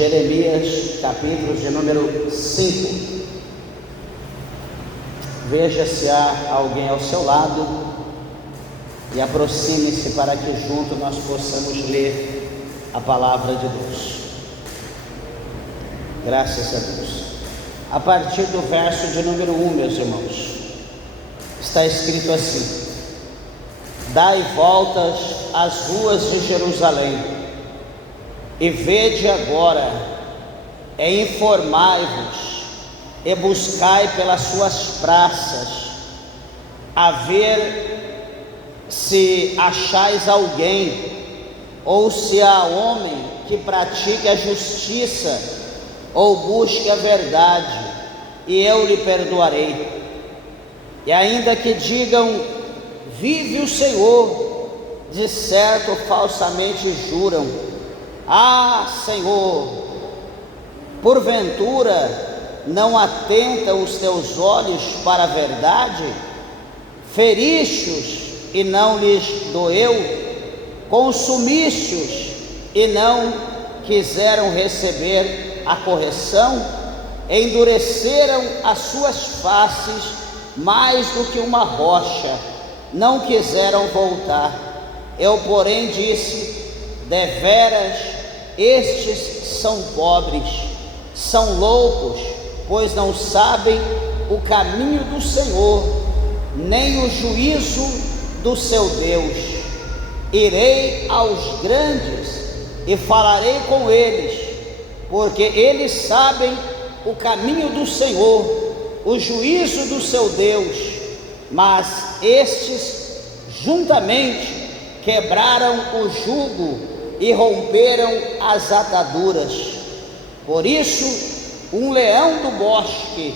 Jeremias, capítulo de número 5. Veja se há alguém ao seu lado e aproxime-se para que junto nós possamos ler a palavra de Deus. Graças a Deus. A partir do verso de número 1, meus irmãos, está escrito assim: dai voltas às ruas de Jerusalém, e vede agora, e informai-vos, e buscai pelas suas praças, a ver se achais alguém, ou se há homem que pratique a justiça, ou busque a verdade, e eu lhe perdoarei. E ainda que digam, vive o Senhor, de certo falsamente juram, ah, Senhor, porventura não atentam os teus olhos para a verdade? Feriste-os e não lhes doeu? Consumiste-os e não quiseram receber a correção? Endureceram as suas faces mais do que uma rocha, não quiseram voltar. Eu, porém, disse, deveras, estes são pobres, são loucos, pois não sabem o caminho do Senhor, nem o juízo do seu Deus. Irei aos grandes e falarei com eles, porque eles sabem o caminho do Senhor, o juízo do seu Deus. Mas estes juntamente quebraram o jugo e romperam as ataduras. Por isso, um leão do bosque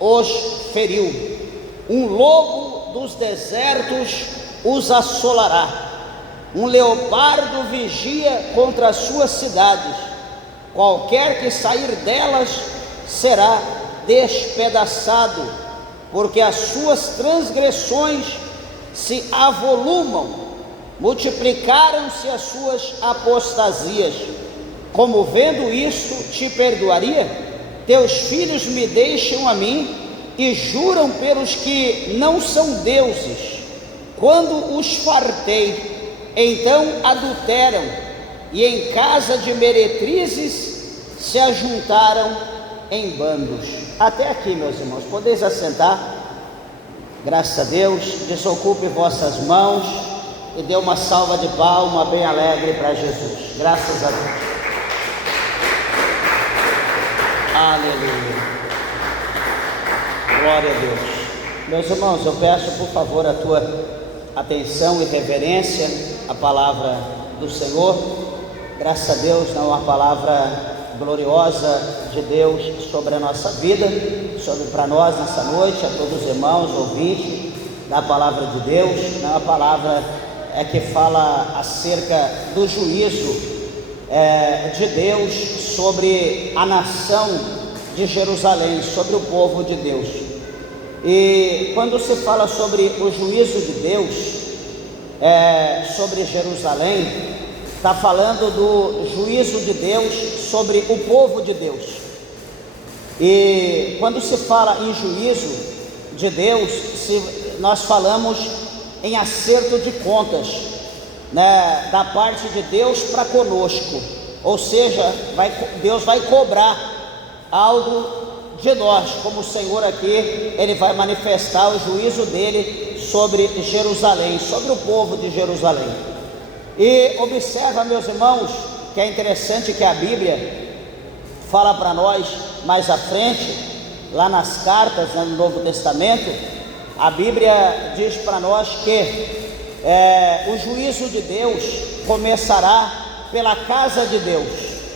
os feriu, um lobo dos desertos os assolará, um leopardo vigia contra as suas cidades, qualquer que sair delas será despedaçado, porque as suas transgressões se avolumam, multiplicaram-se as suas apostasias. Como vendo isto, te perdoaria? Teus filhos me deixam a mim e juram pelos que não são deuses. Quando os fartei, então adulteram, e em casa de meretrizes se ajuntaram em bandos. Até aqui, meus irmãos, podeis assentar. Graças a Deus. Desocupe vossas mãos e dê uma salva de palma bem alegre para Jesus. Graças a Deus. Aleluia. Glória a Deus. Meus irmãos, eu peço por favor a tua atenção e reverência à palavra do Senhor. Graças a Deus, não é uma palavra gloriosa de Deus sobre a nossa vida, sobre para nós nessa noite, a todos os irmãos, ouvintes da palavra de Deus. Não é uma palavra que fala acerca do juízo de Deus sobre a nação de Jerusalém, sobre o povo de Deus. E quando se fala sobre o juízo de Deus sobre Jerusalém, está falando do juízo de Deus sobre o povo de Deus. E quando se fala em juízo de Deus, nós falamos em acerto de contas, né, da parte de Deus para conosco. Ou seja, Deus vai cobrar algo de nós, como o Senhor aqui, Ele vai manifestar o juízo dele sobre Jerusalém, sobre o povo de Jerusalém. E observa, meus irmãos, que é interessante que a Bíblia fala para nós mais à frente, lá nas cartas, né, no Novo Testamento, a Bíblia diz para nós que o juízo de Deus começará pela casa de Deus.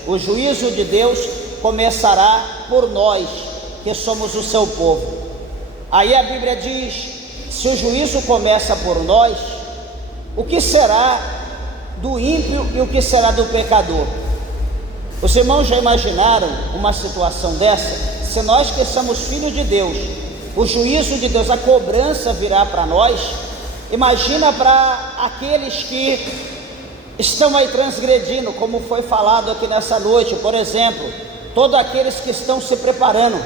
O juízo de Deus começará por nós, que somos o seu povo. Aí a Bíblia diz, se o juízo começa por nós, o que será do ímpio e o que será do pecador? Os irmãos já imaginaram uma situação dessa? Se nós que somos filhos de Deus, o juízo de Deus, a cobrança virá para nós. Imagina para aqueles que estão aí transgredindo, como foi falado aqui nessa noite. Por exemplo, todos aqueles que estão se preparando,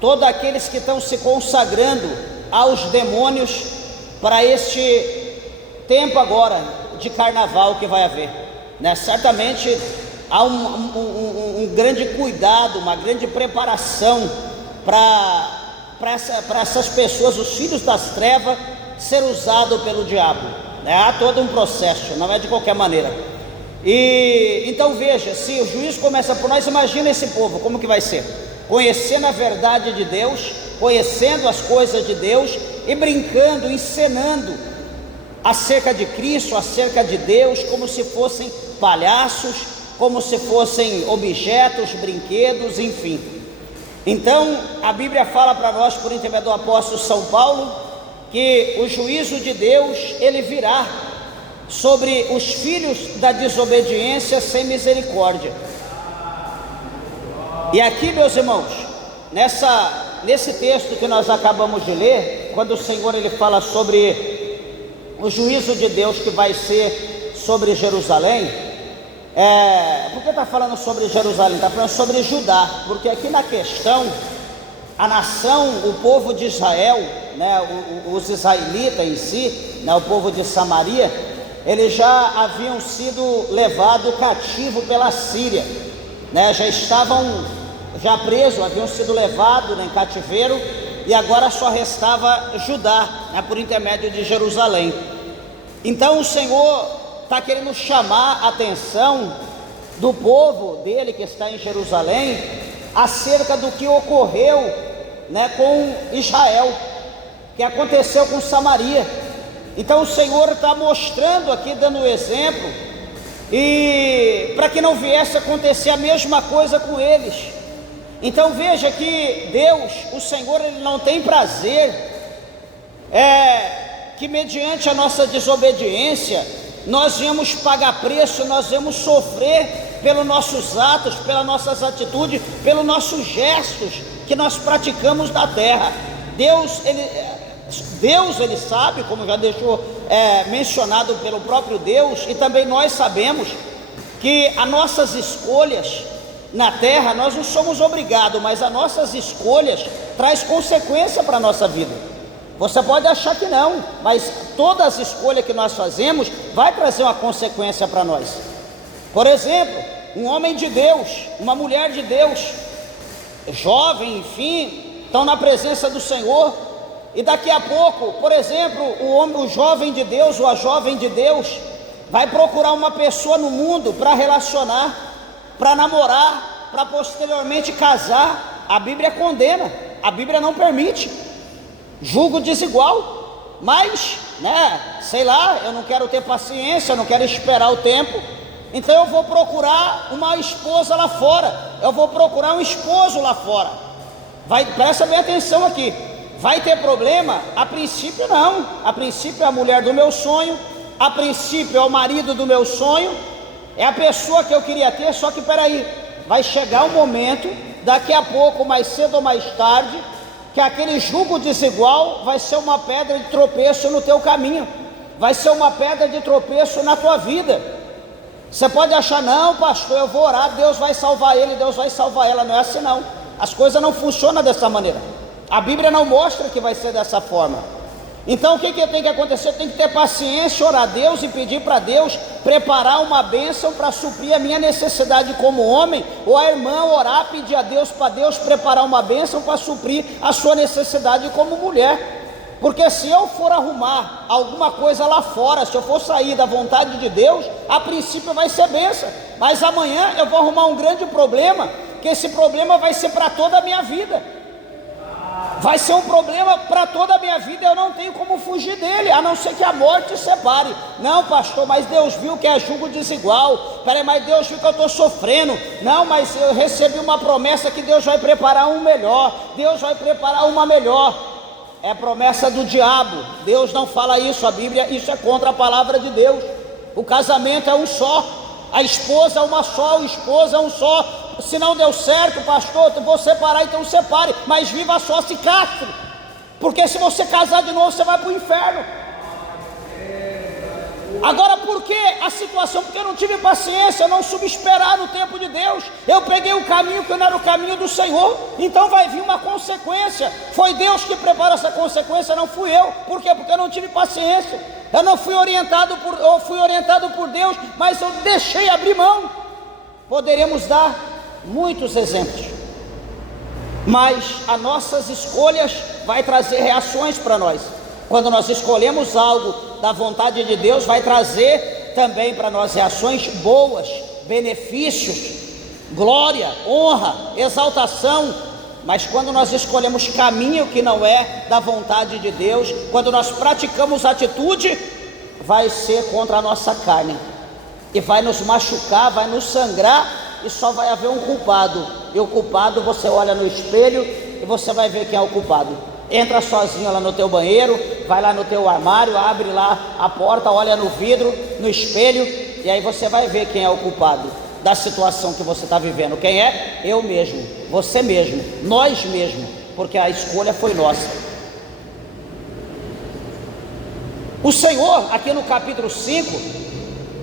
todos aqueles que estão se consagrando aos demônios para este tempo agora de carnaval que vai haver, né? Certamente há um grande cuidado, uma grande preparação para essas pessoas, os filhos das trevas, ser usado pelo diabo, né? Há todo um processo, não é de qualquer maneira. E então veja, se o juízo começa por nós, imagina esse povo, como que vai ser? Conhecendo a verdade de Deus, conhecendo as coisas de Deus e brincando, encenando acerca de Cristo, acerca de Deus, como se fossem palhaços, como se fossem objetos, brinquedos, enfim. Então a Bíblia fala para nós, por intermédio do apóstolo São Paulo, que o juízo de Deus, ele virá sobre os filhos da desobediência sem misericórdia. E aqui, meus irmãos, nesse texto que nós acabamos de ler, quando o Senhor ele fala sobre o juízo de Deus que vai ser sobre Jerusalém, por que está falando sobre Jerusalém? Está falando sobre Judá, porque aqui na questão, a nação, o povo de Israel, né, os israelitas em si, né, o povo de Samaria, eles já haviam sido levados cativo pela Síria, né, já estavam presos, haviam sido levados, né, em cativeiro, e agora só restava Judá, né, por intermédio de Jerusalém. Então o Senhor está querendo chamar a atenção do povo dele que está em Jerusalém acerca do que ocorreu, né, com Israel, que aconteceu com Samaria. Então o Senhor está mostrando aqui, dando um exemplo, e para que não viesse a acontecer a mesma coisa com eles. Então veja que Deus, o Senhor, ele não tem prazer que mediante a nossa desobediência nós viemos pagar preço, nós viemos sofrer pelos nossos atos, pelas nossas atitudes, pelos nossos gestos que nós praticamos na terra. Deus ele sabe, como já deixou mencionado pelo próprio Deus, e também nós sabemos que as nossas escolhas na terra, nós não somos obrigados, mas as nossas escolhas traz consequência para a nossa vida. Você pode achar que não, mas todas as escolhas que nós fazemos vai trazer uma consequência para nós. Por exemplo, um homem de Deus, uma mulher de Deus, jovem, enfim, estão na presença do Senhor, e daqui a pouco, por exemplo, o jovem de Deus ou a jovem de Deus vai procurar uma pessoa no mundo para relacionar, para namorar, para posteriormente casar. A Bíblia condena, a Bíblia não permite julgo desigual, mas, sei lá, eu não quero ter paciência, eu não quero esperar o tempo, então eu vou procurar uma esposa lá fora, eu vou procurar um esposo lá fora. Presta bem atenção aqui, vai ter problema? A princípio não, a princípio é a mulher do meu sonho, a princípio é o marido do meu sonho, é a pessoa que eu queria ter, só que peraí, vai chegar um momento, daqui a pouco, mais cedo ou mais tarde, que aquele jugo desigual vai ser uma pedra de tropeço no teu caminho, vai ser uma pedra de tropeço na tua vida. Você pode achar, não pastor, eu vou orar, Deus vai salvar ele, Deus vai salvar ela. Não é assim não, as coisas não funcionam dessa maneira, a Bíblia não mostra que vai ser dessa forma. Então o que tem que acontecer? Tem que ter paciência, orar a Deus e pedir para Deus preparar uma bênção para suprir a minha necessidade como homem, ou a irmã orar, pedir a Deus, para Deus preparar uma bênção para suprir a sua necessidade como mulher. Porque se eu for arrumar alguma coisa lá fora, se eu for sair da vontade de Deus, a princípio vai ser bênção, mas amanhã eu vou arrumar um grande problema, que esse problema vai ser para toda a minha vida. Vai ser um problema para toda a minha vida, eu não tenho como fugir dele, a não ser que a morte separe. Não pastor, mas Deus viu que é jugo desigual. Peraí, mas Deus viu que eu estou sofrendo. Não, mas eu recebi uma promessa que Deus vai preparar um melhor, Deus vai preparar uma melhor. É promessa do diabo, Deus não fala isso, a Bíblia, isso é contra a palavra de Deus. O casamento é um só, a esposa é uma só, o esposo é um só. Se não deu certo, pastor, eu vou separar, então separe, mas viva só, se castre, porque se você casar de novo, você vai para o inferno. Agora, por que a situação? Porque eu não tive paciência, eu não soube esperar no tempo de Deus. Eu peguei o caminho que não era o caminho do Senhor. Então vai vir uma consequência. Foi Deus que preparou essa consequência, não fui eu. Por quê? Porque eu não tive paciência. Eu não fui orientado por Deus, mas eu deixei abrir mão. Poderíamos dar muitos exemplos, mas as nossas escolhas vai trazer reações para nós. Quando nós escolhemos algo da vontade de Deus, vai trazer também para nós reações boas, benefícios, glória, honra, exaltação. Mas quando nós escolhemos caminho que não é da vontade de Deus, quando nós praticamos atitude, vai ser contra a nossa carne, e vai nos machucar, vai nos sangrar, e só vai haver um culpado. E o culpado, você olha no espelho e você vai ver quem é o culpado. Entra sozinho lá no teu banheiro, vai lá no teu armário, abre lá a porta, olha no vidro, no espelho, e aí você vai ver quem é o culpado da situação que você está vivendo. Quem é? Eu mesmo, você mesmo, nós mesmos, porque a escolha foi nossa. O Senhor, aqui no capítulo 5,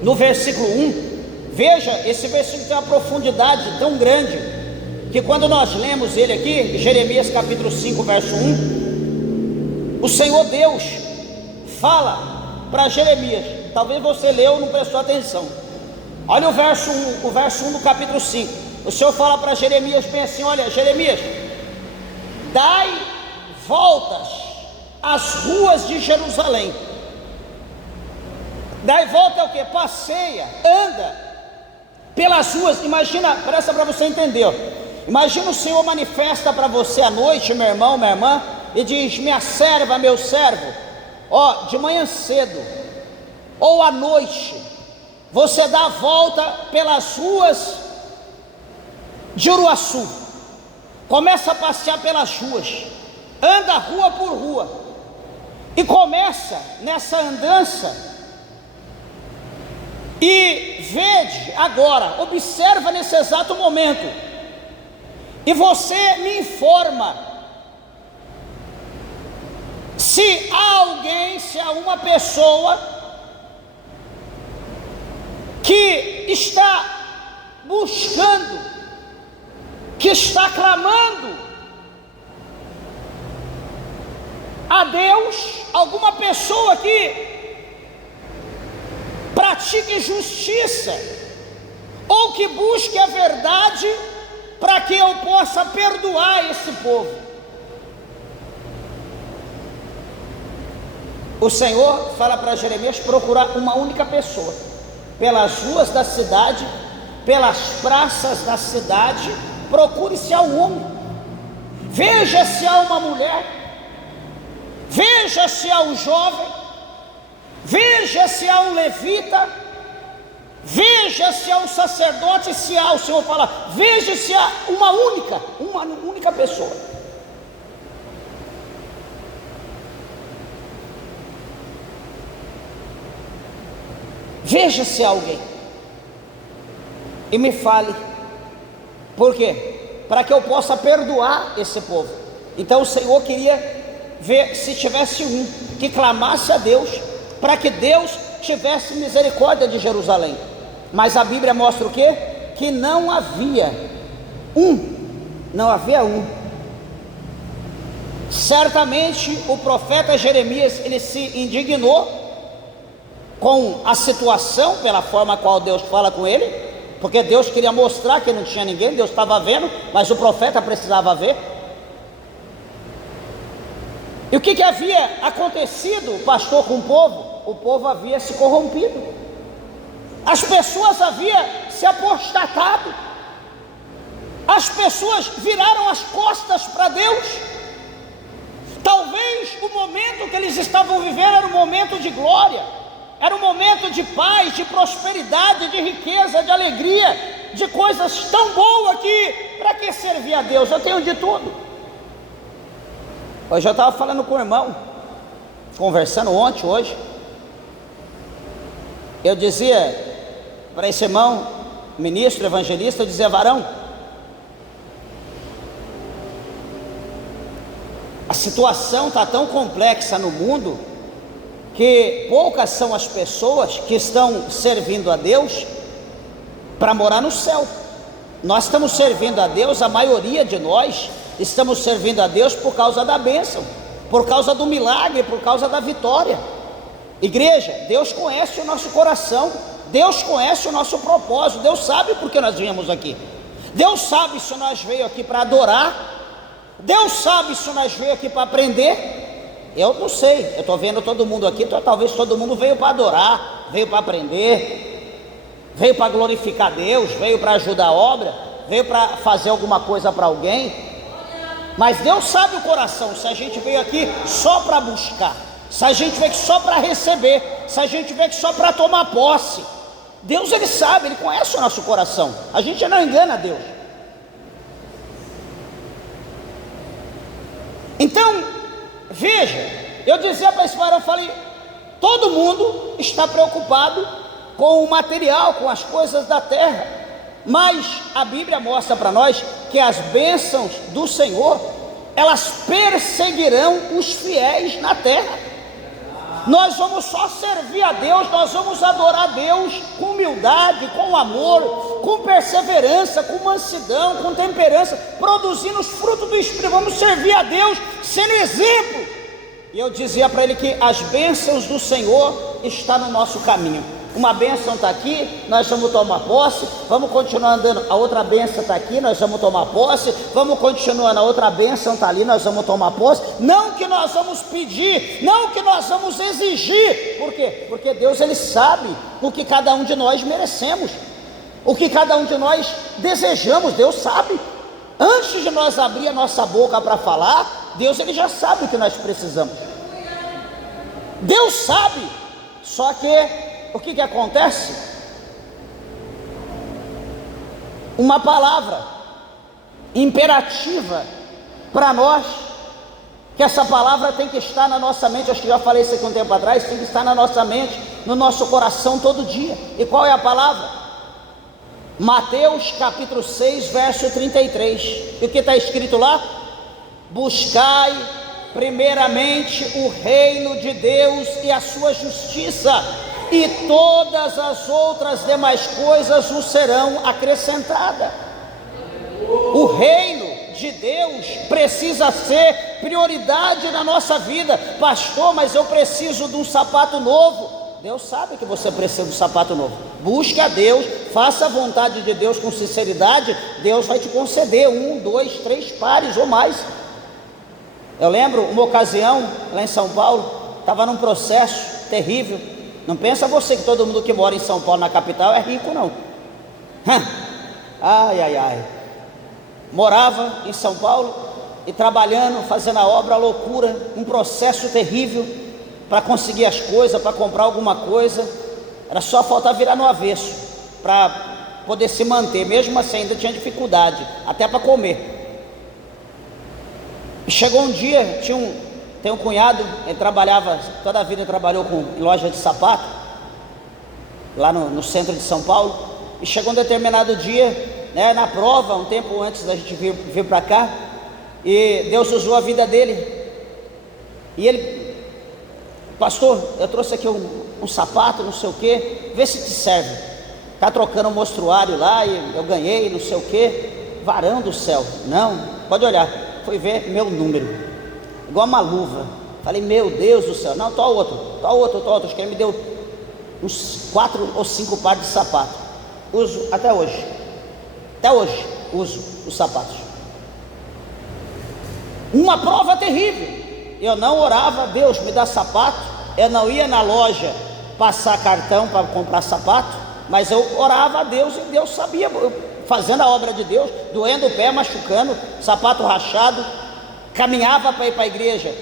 no versículo 1, veja, esse versículo tem uma profundidade tão grande, que quando nós lemos ele aqui, Jeremias capítulo 5, verso 1, o Senhor Deus fala para Jeremias. Talvez você leu e não prestou atenção. Olha o verso 1 do capítulo 5. O Senhor fala para Jeremias bem assim: olha, Jeremias, dai voltas às ruas de Jerusalém. Dai volta é o que? Passeia, anda pelas ruas. Imagina, presta para você entender. Imagina o Senhor manifesta para você à noite, meu irmão, minha irmã, e diz: minha serva, meu servo, ó, de manhã cedo ou à noite, você dá a volta pelas ruas de Uruaçu, começa a passear pelas ruas, anda rua por rua, e começa nessa andança. E vede agora, observa nesse exato momento, e você me informa se há alguém, se há uma pessoa que está buscando, que está clamando a Deus, alguma pessoa que pratique justiça, ou que busque a verdade, para que eu possa perdoar esse povo. O Senhor fala para Jeremias procurar uma única pessoa, pelas ruas da cidade, pelas praças da cidade, procure se há um homem, veja se há uma mulher, veja se há um jovem, veja se há um levita, veja se há um sacerdote, se há, o Senhor fala, veja se há uma única pessoa. Veja se há alguém e me fale. Por quê? Para que eu possa perdoar esse povo. Então o Senhor queria ver se tivesse um que clamasse a Deus, para que Deus tivesse misericórdia de Jerusalém. Mas a Bíblia mostra o quê? Que não havia um. Certamente o profeta Jeremias, ele se indignou com a situação, pela forma a qual Deus fala com ele, porque Deus queria mostrar que não tinha ninguém, Deus estava vendo, mas o profeta precisava ver. E o que havia acontecido, pastor, com o povo? O povo havia se corrompido, as pessoas haviam se apostatado, as pessoas viraram as costas para Deus. Talvez o momento que eles estavam vivendo era um momento de glória, era um momento de paz, de prosperidade, de riqueza, de alegria, de coisas tão boas que, para que servir a Deus? Eu tenho de tudo. Hoje eu estava falando com o irmão, conversando hoje, eu dizia para esse irmão, ministro, evangelista, eu dizia: varão, a situação está tão complexa no mundo, que poucas são as pessoas que estão servindo a Deus para morar no céu. Nós estamos servindo a Deus, a maioria de nós estamos servindo a Deus por causa da bênção, por causa do milagre, por causa da vitória. Igreja, Deus conhece o nosso coração, Deus conhece o nosso propósito, Deus sabe por que nós viemos aqui, Deus sabe se nós veio aqui para adorar, Deus sabe se nós veio aqui para aprender. Eu não sei, eu estou vendo todo mundo aqui, então talvez todo mundo veio para adorar, veio para aprender, veio para glorificar Deus, veio para ajudar a obra, veio para fazer alguma coisa para alguém. Mas Deus sabe o coração, se a gente veio aqui só para buscar, se a gente veio aqui só para receber, se a gente veio aqui só para tomar posse. Deus, Ele sabe, Ele conhece o nosso coração, a gente não engana Deus. Então, veja, eu dizia para esse varão, eu falei, todo mundo está preocupado com o material, com as coisas da terra, mas a Bíblia mostra para nós que as bênçãos do Senhor, elas perseguirão os fiéis na terra. Nós vamos só servir a Deus, nós vamos adorar a Deus com humildade, com amor, com perseverança, com mansidão, com temperança, produzindo os frutos do Espírito. Vamos servir a Deus sendo exemplo. E eu dizia para ele que as bênçãos do Senhor estão no nosso caminho. Uma bênção está aqui, nós vamos tomar posse, vamos continuar andando, a outra bênção está aqui, nós vamos tomar posse, vamos continuando, a outra bênção está ali, nós vamos tomar posse. Não que nós vamos pedir, não que nós vamos exigir. Por quê? Porque Deus, Ele sabe o que cada um de nós merecemos, o que cada um de nós desejamos. Deus sabe. Antes de nós abrir a nossa boca para falar, Deus, Ele já sabe o que nós precisamos. Deus sabe. Só que o que acontece? Uma palavra imperativa para nós, que essa palavra tem que estar na nossa mente. Acho que já falei isso aqui um tempo atrás. Tem que estar na nossa mente, no nosso coração todo dia. E qual é a palavra? Mateus capítulo 6, verso 33. E o que está escrito lá? Buscai primeiramente o reino de Deus e a sua justiça, e todas as outras demais coisas vos serão acrescentadas. O reino de Deus precisa ser prioridade na nossa vida. Pastor, mas eu preciso de um sapato novo. Deus sabe que você precisa de um sapato novo. Busque a Deus, faça a vontade de Deus com sinceridade. Deus vai te conceder 1, 2, 3 pares ou mais. Eu lembro uma ocasião lá em São Paulo, estava num processo terrível. Não pensa você que todo mundo que mora em São Paulo, na capital, é rico, não. Ai. Morava em São Paulo e trabalhando, fazendo a obra, a loucura, um processo terrível para conseguir as coisas, para comprar alguma coisa. Era só faltar virar no avesso para poder se manter. Mesmo assim ainda tinha dificuldade, até para comer. E chegou um dia, tem um cunhado, ele trabalhava, toda a vida trabalhou em loja de sapato, lá no centro de São Paulo. E chegou um determinado dia, né, na prova, um tempo antes da gente vir para cá, e Deus usou a vida dele. E ele, pastor, eu trouxe aqui um sapato, não sei o que, vê se te serve. Está trocando um mostruário lá, e eu ganhei, não sei o que, varão do céu. Não, pode olhar, foi ver meu número, igual uma luva. Falei, meu Deus do céu. Não, tô outro. Acho que ele me deu uns 4 ou 5 pares de sapato. Uso até hoje. Uso os sapatos. Uma prova terrível. Eu não orava, Deus me dá sapato. Eu não ia na loja passar cartão para comprar sapato, mas eu orava a Deus, e Deus sabia, fazendo a obra de Deus, doendo o pé, machucando, sapato rachado. Caminhava para ir para a igreja,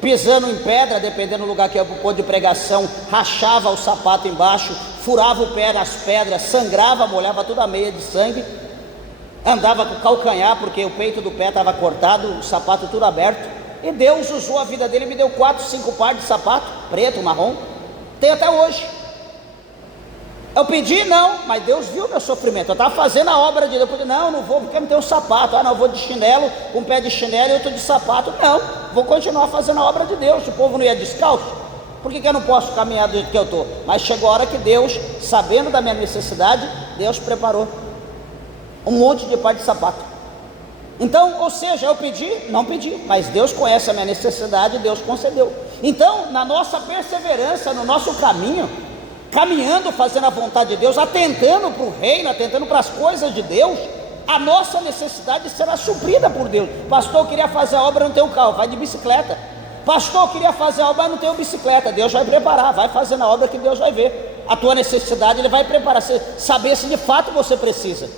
pisando em pedra, dependendo do lugar que eu pôr de pregação, rachava o sapato embaixo, furava o pé nas pedras, sangrava, molhava toda a meia de sangue, andava com o calcanhar, porque o peito do pé estava cortado, o sapato tudo aberto. E Deus usou a vida dele, me deu 4, 5 pares de sapato, preto, marrom, tem até hoje. Eu pedi, não, mas Deus viu meu sofrimento. Eu estava fazendo a obra de Deus. Eu disse, não vou, porque não tem um sapato. Não, eu vou de chinelo, com um pé de chinelo e outro de sapato. Não, vou continuar fazendo a obra de Deus. O povo não ia descalço. Por que eu não posso caminhar do jeito que eu estou? Mas chegou a hora que Deus, sabendo da minha necessidade, Deus preparou um monte de par de sapato. Então, ou seja, eu pedi? Não pedi, mas Deus conhece a minha necessidade e Deus concedeu. Então, na nossa perseverança, no nosso caminho, caminhando, fazendo a vontade de Deus, atentando para o reino, atentando para as coisas de Deus, a nossa necessidade será suprida por Deus. Pastor, eu queria fazer a obra, não tenho carro, vai de bicicleta. Pastor, eu queria fazer a obra, não tenho bicicleta. Deus vai preparar, vai fazendo a obra que Deus vai ver. A tua necessidade Ele vai preparar, saber se de fato você precisa.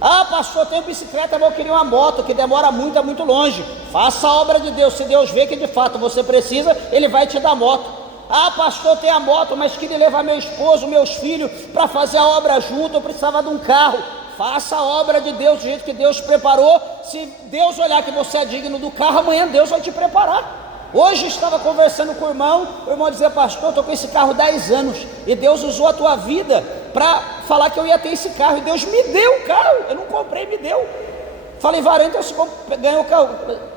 Ah, pastor, eu tenho bicicleta, mas eu queria uma moto que demora muito, é muito longe. Faça a obra de Deus. Se Deus vê que de fato você precisa, Ele vai te dar moto. Ah, pastor, eu tenho a moto, mas queria levar meu esposo, meus filhos para fazer a obra junto, eu precisava de um carro. Faça a obra de Deus do jeito que Deus preparou. Se Deus olhar que você é digno do carro, amanhã Deus vai te preparar. Hoje estava conversando com o irmão dizia: pastor, eu estou com esse carro 10 anos, e Deus usou a tua vida para falar que eu ia ter esse carro, e Deus me deu o carro, eu não comprei, me deu. Falei: varanda, então você ganhou o carro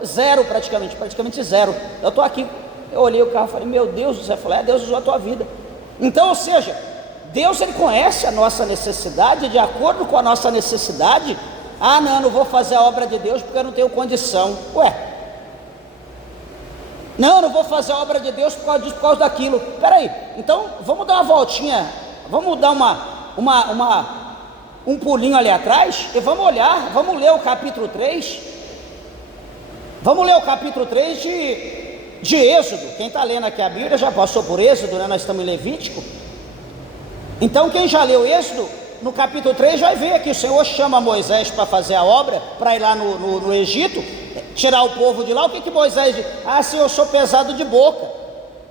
zero, praticamente zero. Eu estou aqui, eu olhei o carro, falei: meu Deus do céu. Falei: Deus usou a tua vida. Então, ou seja, Deus, Ele conhece a nossa necessidade, de acordo com a nossa necessidade. Ah, não vou fazer a obra de Deus porque eu não tenho condição. Não vou fazer a obra de Deus por causa disso, por causa daquilo. Peraí, então vamos dar uma voltinha, vamos dar um pulinho ali atrás e vamos olhar, vamos ler o capítulo 3. Vamos ler o capítulo 3 de Êxodo. Quem está lendo aqui a Bíblia já passou por Êxodo, né? Nós estamos em Levítico. Então quem já leu Êxodo, no capítulo 3 vai ver que o Senhor chama Moisés para fazer a obra, para ir lá no Egito, tirar o povo de lá. O que Moisés diz? Ah, Senhor, eu sou pesado de boca.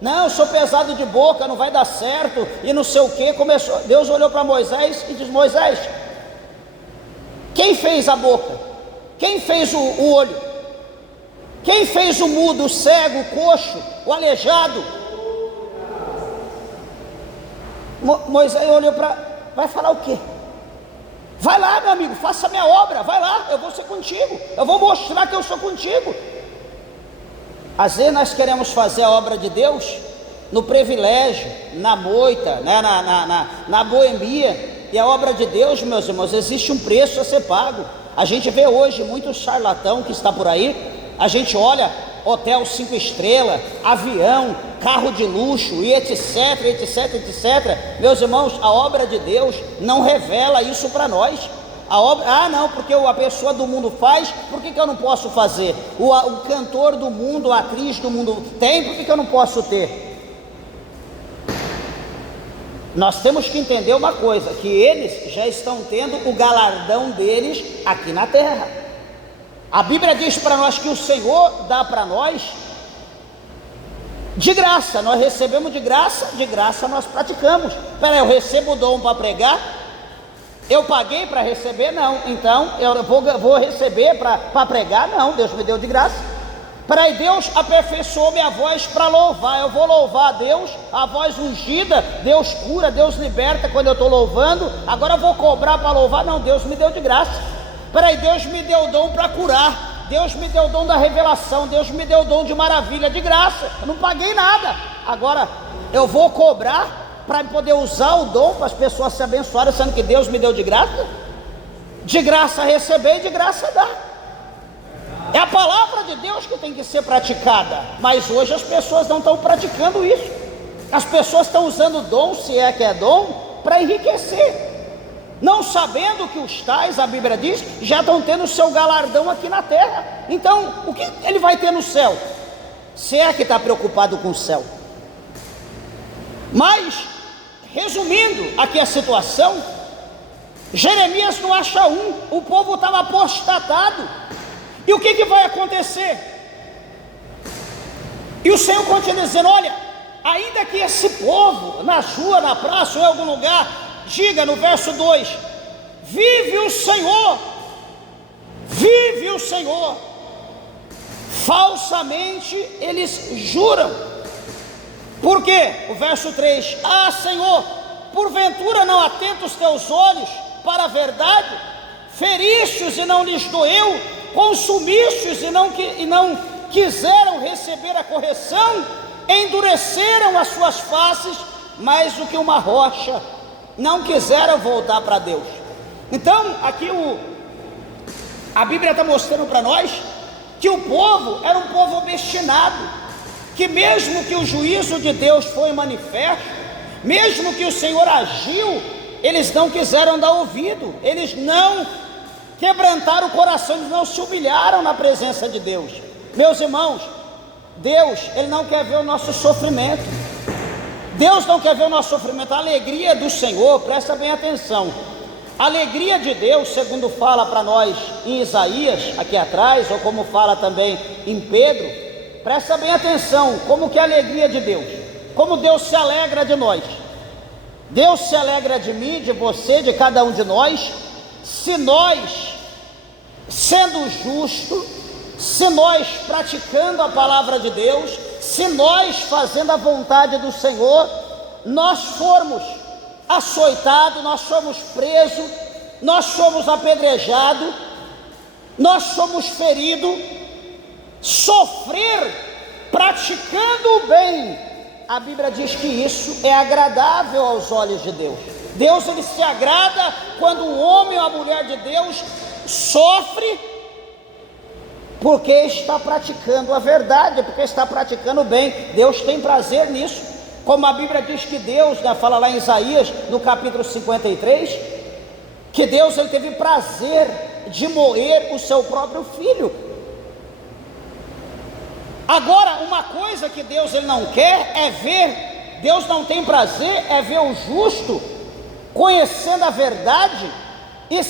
Não, eu sou pesado de boca, não vai dar certo, e não sei o que. Deus olhou para Moisés e diz: Moisés, quem fez a boca? Quem fez o olho? Quem fez o mudo, o cego, o coxo, o aleijado? Moisés olhou para... vai falar o quê? Vai lá, meu amigo, faça a minha obra, vai lá, eu vou ser contigo, eu vou mostrar que eu sou contigo. Às vezes nós queremos fazer a obra de Deus no privilégio, na moita, né? na boemia. E a obra de Deus, meus irmãos, existe um preço a ser pago. A gente vê hoje muito charlatão que está por aí. A gente olha hotel 5 estrelas, avião, carro de luxo e etc, etc, etc. Meus irmãos, a obra de Deus não revela isso para nós. A obra, não, porque a pessoa do mundo faz, por que eu não posso fazer? O cantor do mundo, a atriz do mundo tem, por que eu não posso ter? Nós temos que entender uma coisa, que eles já estão tendo o galardão deles aqui na terra. A Bíblia diz para nós que o Senhor dá para nós de graça. Nós recebemos de graça nós praticamos. Peraí, eu recebo o dom para pregar? Eu paguei para receber? Não. Então eu vou receber para pregar? Não, Deus me deu de graça. Peraí, Deus aperfeiçoou minha voz para louvar. Eu vou louvar a Deus, a voz ungida. Deus cura, Deus liberta quando eu estou louvando. Agora eu vou cobrar para louvar? Não, Deus me deu de graça. Peraí, Deus me deu o dom para curar, Deus me deu o dom da revelação, Deus me deu o dom de maravilha, de graça, eu não paguei nada. Agora eu vou cobrar para poder usar o dom para as pessoas se abençoarem, sendo que Deus me deu de graça? De graça receber e de graça dar. É a palavra de Deus que tem que ser praticada, mas hoje as pessoas não estão praticando isso. As pessoas estão usando o dom, se é que é dom, para enriquecer, não sabendo que os tais, a Bíblia diz, já estão tendo o seu galardão aqui na terra. Então, o que ele vai ter no céu? Se é que está preocupado com o céu. Mas, resumindo aqui a situação, Jeremias não acha o povo estava apostatado. E o que vai acontecer? E o Senhor continua dizendo: olha, ainda que esse povo, na rua, na praça ou em algum lugar, diga no verso 2: vive o Senhor, falsamente eles juram. Por quê? O verso 3: ah, Senhor, porventura não atenta os teus olhos para a verdade? Feristes e não lhes doeu, consumistes e não quiseram receber a correção. endureceram as suas faces mais do que uma rocha, não quiseram voltar para Deus. Então aqui a Bíblia está mostrando para nós que o povo era um povo obstinado, que mesmo que o juízo de Deus foi manifesto, mesmo que o Senhor agiu, eles não quiseram dar ouvido, eles não quebrantaram o coração, eles não se humilharam na presença de Deus. Meus irmãos, Deus, Ele não quer ver o nosso sofrimento. Deus não quer ver o nosso sofrimento. A alegria do Senhor, presta bem atenção, a alegria de Deus, segundo fala para nós em Isaías, aqui atrás, ou como fala também em Pedro, presta bem atenção, como que é a alegria de Deus, como Deus se alegra de nós. Deus se alegra de mim, de você, de cada um de nós, se nós, sendo justo, se nós praticando a palavra de Deus, se nós fazendo a vontade do Senhor, nós formos açoitados, nós somos presos, nós somos apedrejados, nós somos feridos, sofrer praticando o bem, a Bíblia diz que isso é agradável aos olhos de Deus. Deus, Ele se agrada quando um homem ou a mulher de Deus sofre porque está praticando a verdade, porque está praticando o bem. Deus tem prazer nisso, como a Bíblia diz que Deus, fala lá em Isaías, no capítulo 53, que Deus, Ele teve prazer de moer o seu próprio filho. Agora, uma coisa que Deus, Ele não quer é ver, Deus não tem prazer, é ver o justo conhecendo a verdade e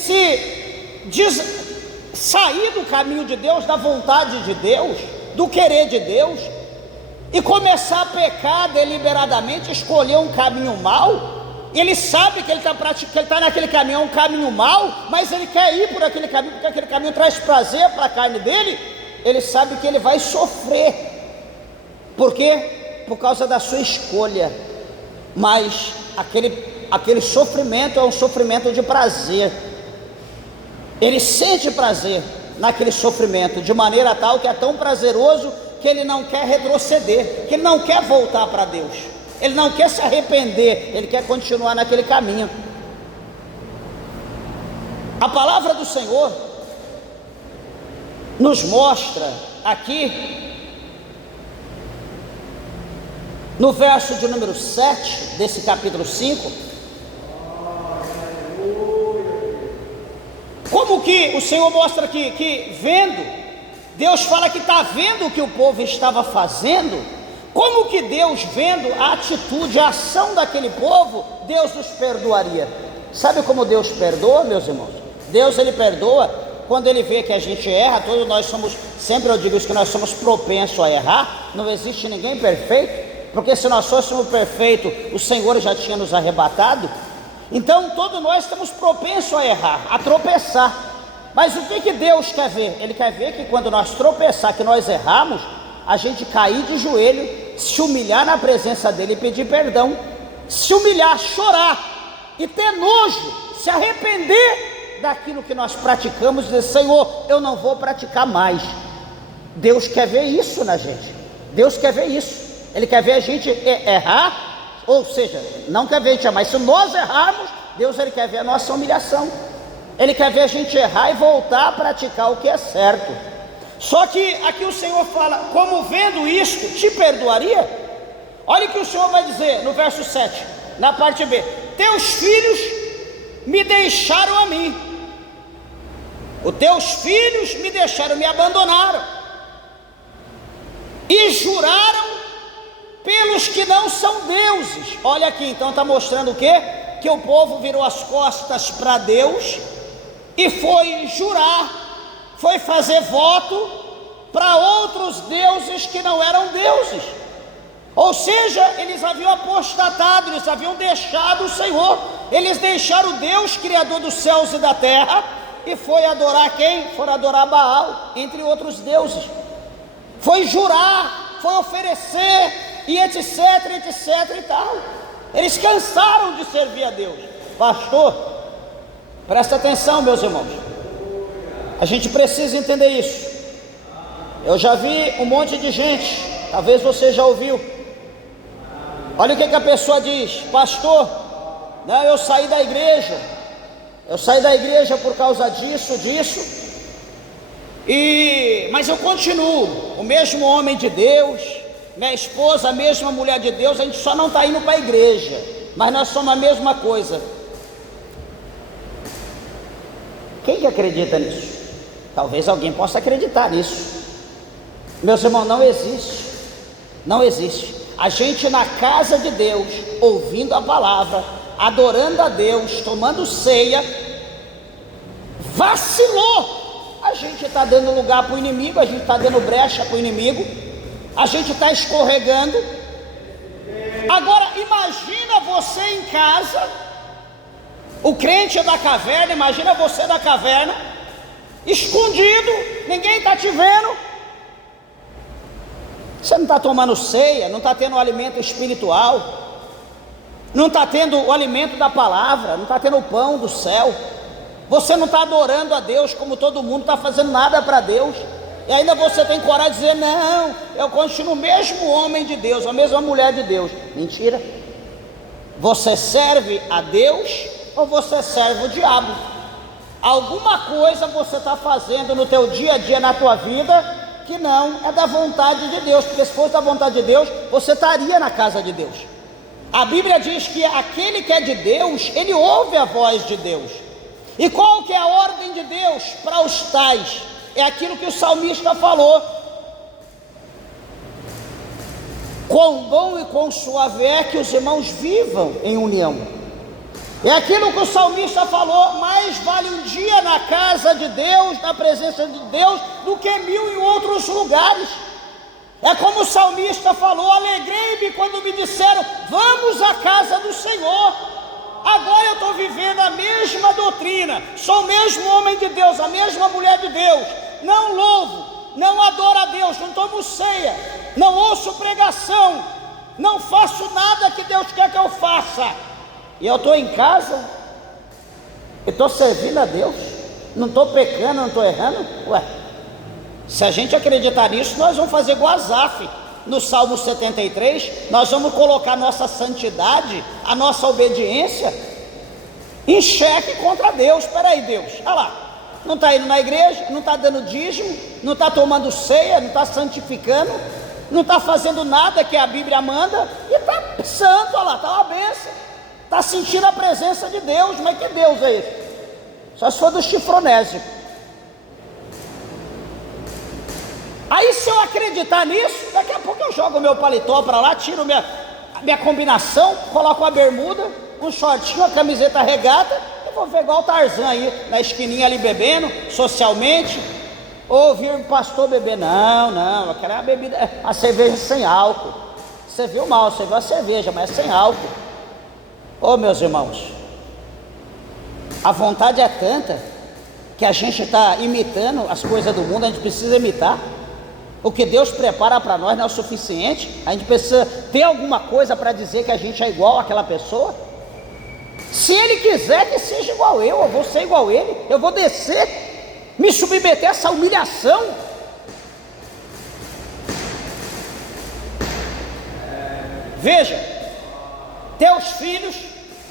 sair do caminho de Deus, da vontade de Deus, do querer de Deus, e começar a pecar deliberadamente, escolher um caminho mau. Ele sabe que ele está naquele caminho, é um caminho mau, mas ele quer ir por aquele caminho, porque aquele caminho traz prazer para a carne dele. Ele sabe que ele vai sofrer. Por quê? Por causa da sua escolha. Mas aquele sofrimento é um sofrimento de prazer. Ele sente prazer naquele sofrimento, de maneira tal que é tão prazeroso que ele não quer retroceder, que ele não quer voltar para Deus, ele não quer se arrepender, ele quer continuar naquele caminho. A palavra do Senhor nos mostra aqui, no verso de número 7 desse capítulo 5, como que o Senhor mostra aqui, que vendo, Deus fala que está vendo o que o povo estava fazendo. Como que Deus, vendo a atitude, a ação daquele povo, Deus os perdoaria? Sabe como Deus perdoa, meus irmãos? Deus, Ele perdoa quando Ele vê que a gente erra. Todos nós somos, sempre eu digo isso, que nós somos propensos a errar. Não existe ninguém perfeito, porque se nós fôssemos perfeitos, o Senhor já tinha nos arrebatado. Então todos nós estamos propensos a errar, a tropeçar. Mas o que Deus quer ver? Ele quer ver que quando nós tropeçar, que nós erramos, a gente cair de joelho, se humilhar na presença dele e pedir perdão, se humilhar, chorar e ter nojo, se arrepender daquilo que nós praticamos e dizer: Senhor, eu não vou praticar mais. Deus quer ver isso na gente. Deus quer ver isso. Ele quer ver a gente errar. Ou seja, não quer ver a gente errar, mas se nós errarmos, Deus, Ele quer ver a nossa humilhação. Ele quer ver a gente errar e voltar a praticar o que é certo. Só que aqui o Senhor fala, como vendo isto, te perdoaria? Olha o que o Senhor vai dizer no verso 7, na parte B: teus filhos me deixaram a mim, os teus filhos me deixaram, me abandonaram, e juraram pelos que não são deuses. Olha aqui, então está mostrando o quê? Que o povo virou as costas para Deus e foi jurar, foi fazer voto para outros deuses que não eram deuses. Ou seja, eles haviam apostatado, eles haviam deixado o Senhor, eles deixaram o Deus criador dos céus e da terra e foi adorar quem? Foram adorar Baal, entre outros deuses. Foi jurar, foi oferecer e etc, etc e tal. Eles cansaram de servir a Deus. Pastor, presta atenção, meus irmãos, a gente precisa entender isso. Eu já vi um monte de gente, talvez você já ouviu, Olha o que a pessoa diz: pastor, não, eu saí da igreja por causa disso, mas eu continuo o mesmo homem de Deus, minha esposa a mesma mulher de Deus, a gente só não está indo para a igreja, mas nós somos a mesma coisa. Quem que acredita nisso? Talvez alguém possa acreditar nisso. Meus irmãos, não existe. A gente na casa de Deus, ouvindo a palavra, adorando a Deus, tomando ceia, vacilou, a gente está dando lugar para o inimigo, a gente está dando brecha para o inimigo, a gente está escorregando. Agora imagina você em casa, o crente da caverna, imagina você da caverna, escondido, ninguém está te vendo, você não está tomando ceia, não está tendo o alimento espiritual, não está tendo o alimento da palavra, não está tendo o pão do céu, você não está adorando a Deus como todo mundo, está fazendo nada para Deus, e ainda você tem coragem de dizer: não, eu continuo o mesmo homem de Deus, a mesma mulher de Deus. Mentira. Você serve a Deus ou você serve o diabo? Alguma coisa você está fazendo no teu dia a dia, na tua vida, que não é da vontade de Deus, porque se fosse da vontade de Deus, você estaria na casa de Deus. A Bíblia diz que aquele que é de Deus, ele ouve a voz de Deus. E qual que é a ordem de Deus para os tais? É aquilo que o salmista falou: quão bom e quão suave é que os irmãos vivam em união. É aquilo que o salmista falou: mais vale um dia na casa de Deus, na presença de Deus, do que 1000 em outros lugares. É como o salmista falou: alegrei-me quando me disseram, vamos à casa do Senhor. Agora eu estou vivendo a mesma doutrina, sou o mesmo homem de Deus, a mesma mulher de Deus, não louvo, não adoro a Deus, não tomo ceia, não ouço pregação, não faço nada que Deus quer que eu faça, e eu estou em casa, eu estou servindo a Deus, não estou pecando, não estou errando. Ué, se a gente acreditar nisso, nós vamos fazer igual Asaf, no Salmo 73, nós vamos colocar nossa santidade, a nossa obediência em xeque contra Deus. Espera aí, Deus, olha lá, não está indo na igreja, não está dando dízimo, não está tomando ceia, não está santificando, não está fazendo nada que a Bíblia manda, e está santo, olha lá, está uma bênção, está sentindo a presença de Deus. Mas que Deus é esse? Só se for do chifronésio. Aí se eu acreditar nisso, daqui a pouco eu jogo o meu paletó para lá, tiro minha combinação, coloco a bermuda, um shortinho, a camiseta regata, e vou ver igual o Tarzan aí, na esquininha ali bebendo, socialmente, ouvir o pastor beber. Não, eu quero a bebida, a cerveja sem álcool. Você viu mal, você viu a cerveja, mas é sem álcool. Ô meus irmãos, a vontade é tanta, que a gente está imitando as coisas do mundo, a gente precisa imitar. O que Deus prepara para nós não é o suficiente, a gente precisa ter alguma coisa para dizer que a gente é igual àquela pessoa. Se Ele quiser que seja igual eu vou ser igual a Ele, eu vou descer, me submeter a essa humilhação. Veja, teus filhos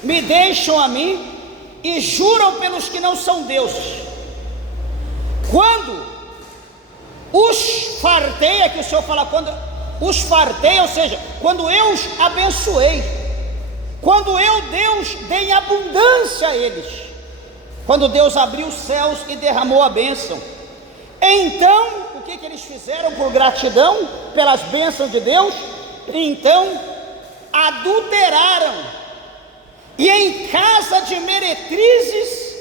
me deixam a mim e juram pelos que não são deuses. Quando os fartei, é que o Senhor fala, quando os fartei, ou seja, quando eu os abençoei, quando eu, Deus, dei abundância a eles, quando Deus abriu os céus e derramou a bênção, então, o que eles fizeram por gratidão, pelas bênçãos de Deus? Então, adulteraram, e em casa de meretrizes,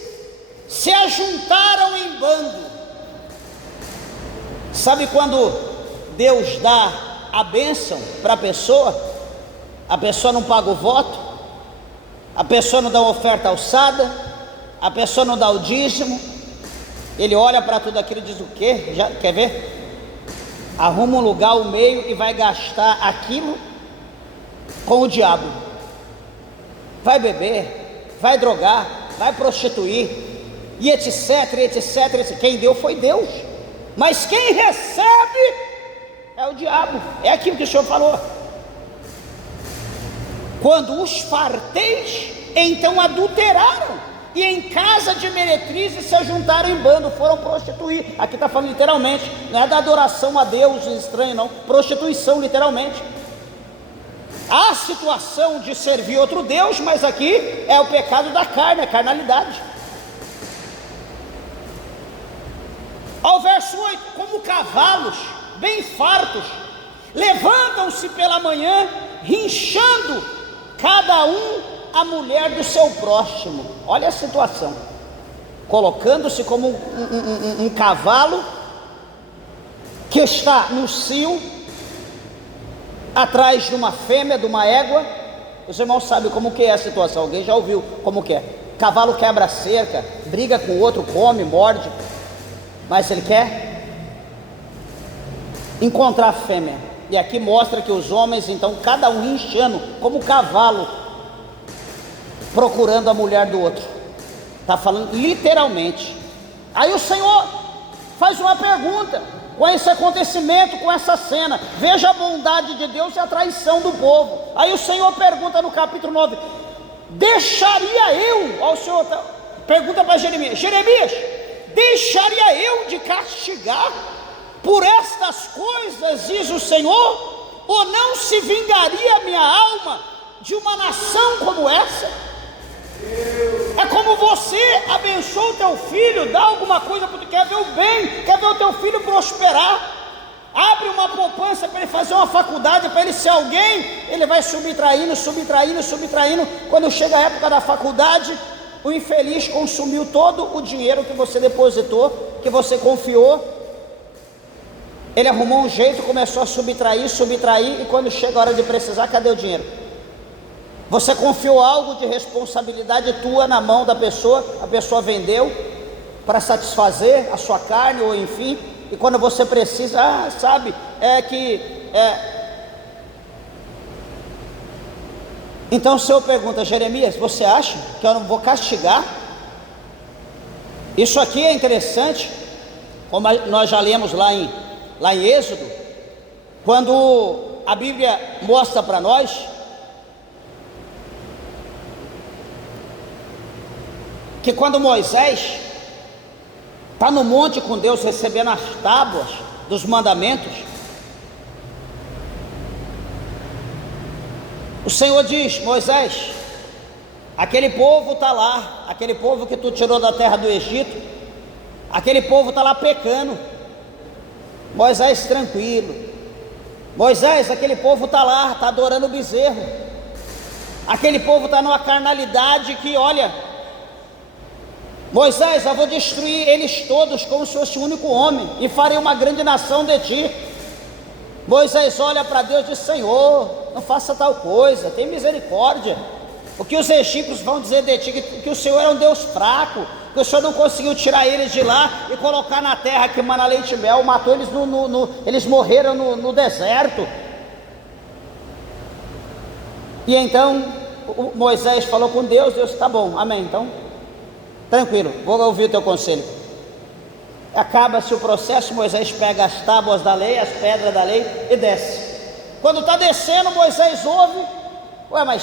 se ajuntaram em bando. Sabe quando Deus dá a bênção para a pessoa não paga o voto, a pessoa não dá uma oferta alçada, a pessoa não dá o dízimo, ele olha para tudo aquilo e diz: o quê? Já, quer ver? Arruma um lugar, o meio, e vai gastar aquilo com o diabo, vai beber, vai drogar, vai prostituir, e etc. Quem deu foi Deus, mas quem recebe é o diabo. É aquilo que o Senhor falou. quando os farteis, então adulteraram, e em casa de meretrizes se juntaram em bando, foram prostituir. Aqui está falando literalmente, não é da adoração a Deus estranho não, prostituição literalmente. Há situação de servir outro Deus, mas aqui é o pecado da carne, a carnalidade. Ao verso 8, como cavalos bem fartos, levantam-se pela manhã, rinchando cada um a mulher do seu próximo. Olha a situação, colocando-se como um cavalo que está no cio, atrás de uma fêmea, de uma égua. Os irmãos sabem como que é a situação, alguém já ouviu como que é? Cavalo quebra a cerca, briga com o outro, come, morde, mas ele quer encontrar a fêmea. E aqui mostra que os homens, então, cada um rinchando, como cavalo, procurando a mulher do outro. Está falando literalmente. Aí o Senhor faz uma pergunta com esse acontecimento, com essa cena. Veja a bondade de Deus e a traição do povo. Aí o Senhor pergunta no capítulo 9: deixaria eu, ao Senhor pergunta para Jeremias: Jeremias, deixaria eu de castigar por estas coisas, diz o Senhor, ou não se vingaria a minha alma de uma nação como essa? É como você abençoa o teu filho, dá alguma coisa, porque quer ver o bem, quer ver o teu filho prosperar, abre uma poupança para ele fazer uma faculdade, para ele ser alguém, ele vai subtraindo, quando chega a época da faculdade, o infeliz consumiu todo o dinheiro que você depositou, que você confiou, ele arrumou um jeito, começou a subtrair, e quando chega a hora de precisar, cadê o dinheiro? Você confiou algo de responsabilidade tua na mão da pessoa, a pessoa vendeu para satisfazer a sua carne, ou enfim, e quando você precisa, então o Senhor pergunta: Jeremias, você acha que eu não vou castigar? Isso aqui é interessante, como nós já lemos lá em Êxodo, quando a Bíblia mostra para nós que quando Moisés está no monte com Deus recebendo as tábuas dos mandamentos, o Senhor diz: Moisés, aquele povo está lá, aquele povo que tu tirou da terra do Egito, aquele povo está lá pecando. Moisés, tranquilo. Moisés, aquele povo está lá, está adorando o bezerro, aquele povo está numa carnalidade que, olha, Moisés, eu vou destruir eles todos como se fosse o único homem, e farei uma grande nação de ti. Moisés olha para Deus e diz: Senhor, não faça tal coisa, tem misericórdia. O que os egípcios vão dizer de ti? Que o Senhor é um Deus fraco, que o Senhor não conseguiu tirar eles de lá e colocar na terra que mana leite e mel, matou eles eles morreram no deserto. E então Moisés falou com Deus, Deus: tá bom, amém, então tranquilo, vou ouvir o teu conselho. Acaba-se o processo, Moisés pega as tábuas da lei, as pedras da lei e desce. Quando está descendo, Moisés ouve: ué, mas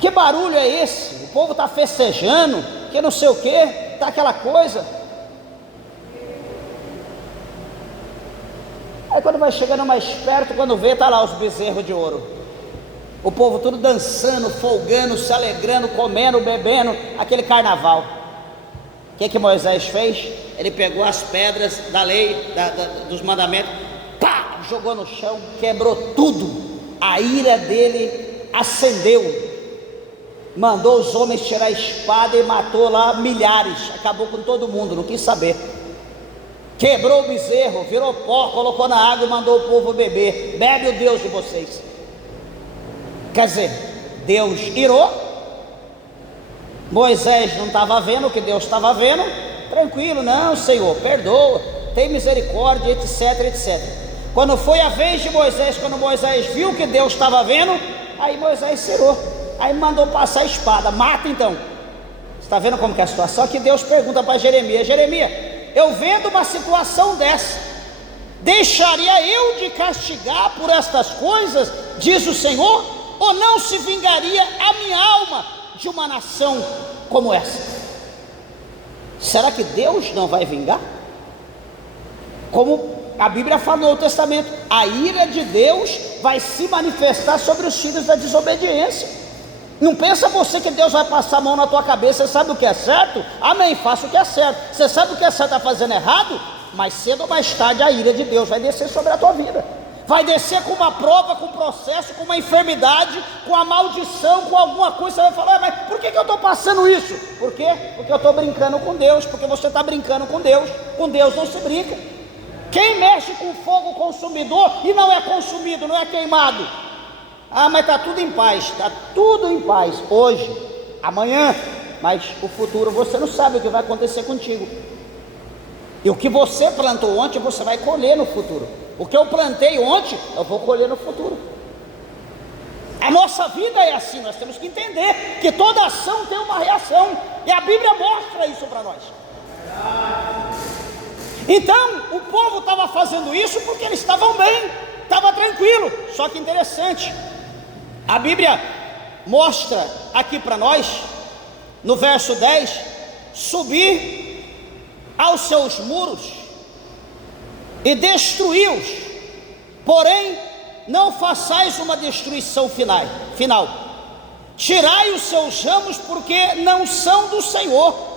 que barulho é esse? O povo está festejando, que não sei o que, está aquela coisa. Aí quando vai chegando mais perto, quando vê, está lá os bezerros de ouro, o povo tudo dançando, folgando, se alegrando, comendo, bebendo, aquele carnaval. O que Moisés fez? Ele pegou as pedras da lei, dos mandamentos, pá, jogou no chão, quebrou tudo. A ira dele acendeu, mandou os homens tirar a espada e matou lá milhares, acabou com todo mundo, não quis saber. Quebrou o bezerro, virou pó, colocou na água e mandou o povo beber. Bebe o Deus de vocês. Quer dizer, Deus irou, Moisés não estava vendo o que Deus estava vendo, tranquilo, não, Senhor, perdoa, tem misericórdia, etc. Quando foi a vez de Moisés, quando Moisés viu que Deus estava vendo, aí Moisés irou, aí mandou passar a espada: mata então. Você está vendo como que é a situação? Que Deus pergunta para Jeremias: Jeremias, eu vendo uma situação dessa, deixaria eu de castigar por estas coisas, diz o Senhor, ou não se vingaria a minha alma de uma nação como essa? Será que Deus não vai vingar? Como a Bíblia fala no Novo Testamento, a ira de Deus vai se manifestar sobre os filhos da desobediência. Não pensa você que Deus vai passar a mão na tua cabeça. Você sabe o que é certo? Amém, faça o que é certo. Você sabe o que é certo, está fazendo errado? Mais cedo ou mais tarde a ira de Deus vai descer sobre a tua vida. Vai descer com uma prova, com um processo, com uma enfermidade, com a maldição, com alguma coisa. Você vai falar, mas por que eu estou passando isso? Por quê? Porque eu estou brincando com Deus. Porque você está brincando com Deus. Com Deus não se brinca. Quem mexe com fogo consumidor e não é consumido, não é queimado? Ah, mas está tudo em paz. Está tudo em paz hoje, amanhã, mas o futuro você não sabe o que vai acontecer contigo. E o que você plantou ontem, você vai colher no futuro. O que eu plantei ontem, eu vou colher no futuro. A nossa vida é assim. Nós temos que entender que toda ação tem uma reação, e a Bíblia mostra isso para nós. Então o povo estava fazendo isso porque eles estavam bem, estava tranquilo. Só que interessante, a Bíblia mostra aqui para nós, no verso 10, subir aos seus muros e destruí-os, porém não façais uma destruição final. Tirai os seus ramos, porque não são do Senhor.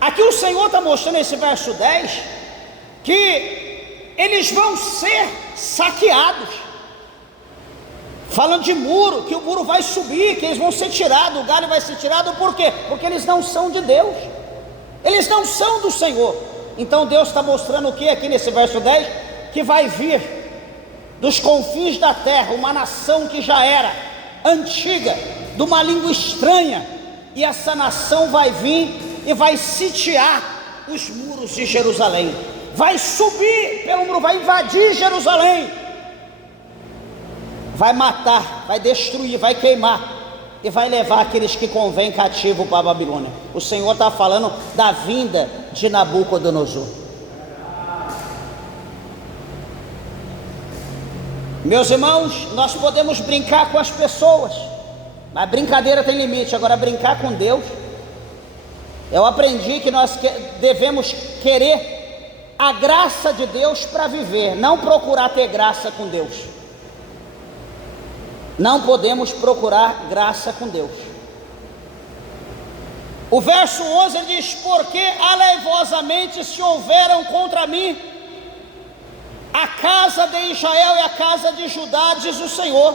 Aqui o Senhor está mostrando nesse verso 10 que eles vão ser saqueados, falando de muro, que o muro vai subir, que eles vão ser tirados, o galho vai ser tirado. Por quê? Porque eles não são de Deus, eles não são do Senhor. Então Deus está mostrando o que aqui nesse verso 10? Que vai vir dos confins da terra uma nação que já era antiga, de uma língua estranha, e essa nação vai vir e vai sitiar os muros de Jerusalém, vai subir pelo muro, vai invadir Jerusalém, vai matar, vai destruir, vai queimar, e vai levar aqueles que convém cativo para a Babilônia. O Senhor está falando da vinda de Nabucodonosor. Meus irmãos, nós podemos brincar com as pessoas, mas brincadeira tem limite. Agora, brincar com Deus, eu aprendi que nós devemos querer a graça de Deus para viver, não procurar ter graça com Deus. Não podemos procurar graça com Deus. O verso 11 diz: porque aleivosamente se houveram contra mim a casa de Israel e a casa de Judá, diz o Senhor.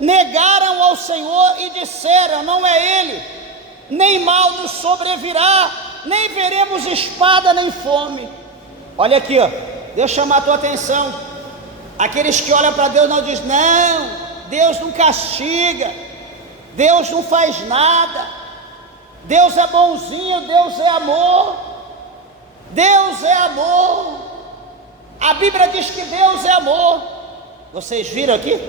Negaram ao Senhor e disseram: não é Ele, nem mal nos sobrevirá, nem veremos espada nem fome. Olha aqui, ó, deixa eu chamar a tua atenção. Aqueles que olham para Deus não dizem: não, Deus não castiga, Deus não faz nada, Deus é bonzinho, Deus é amor, Deus é amor. A Bíblia diz que Deus é amor. Vocês viram aqui?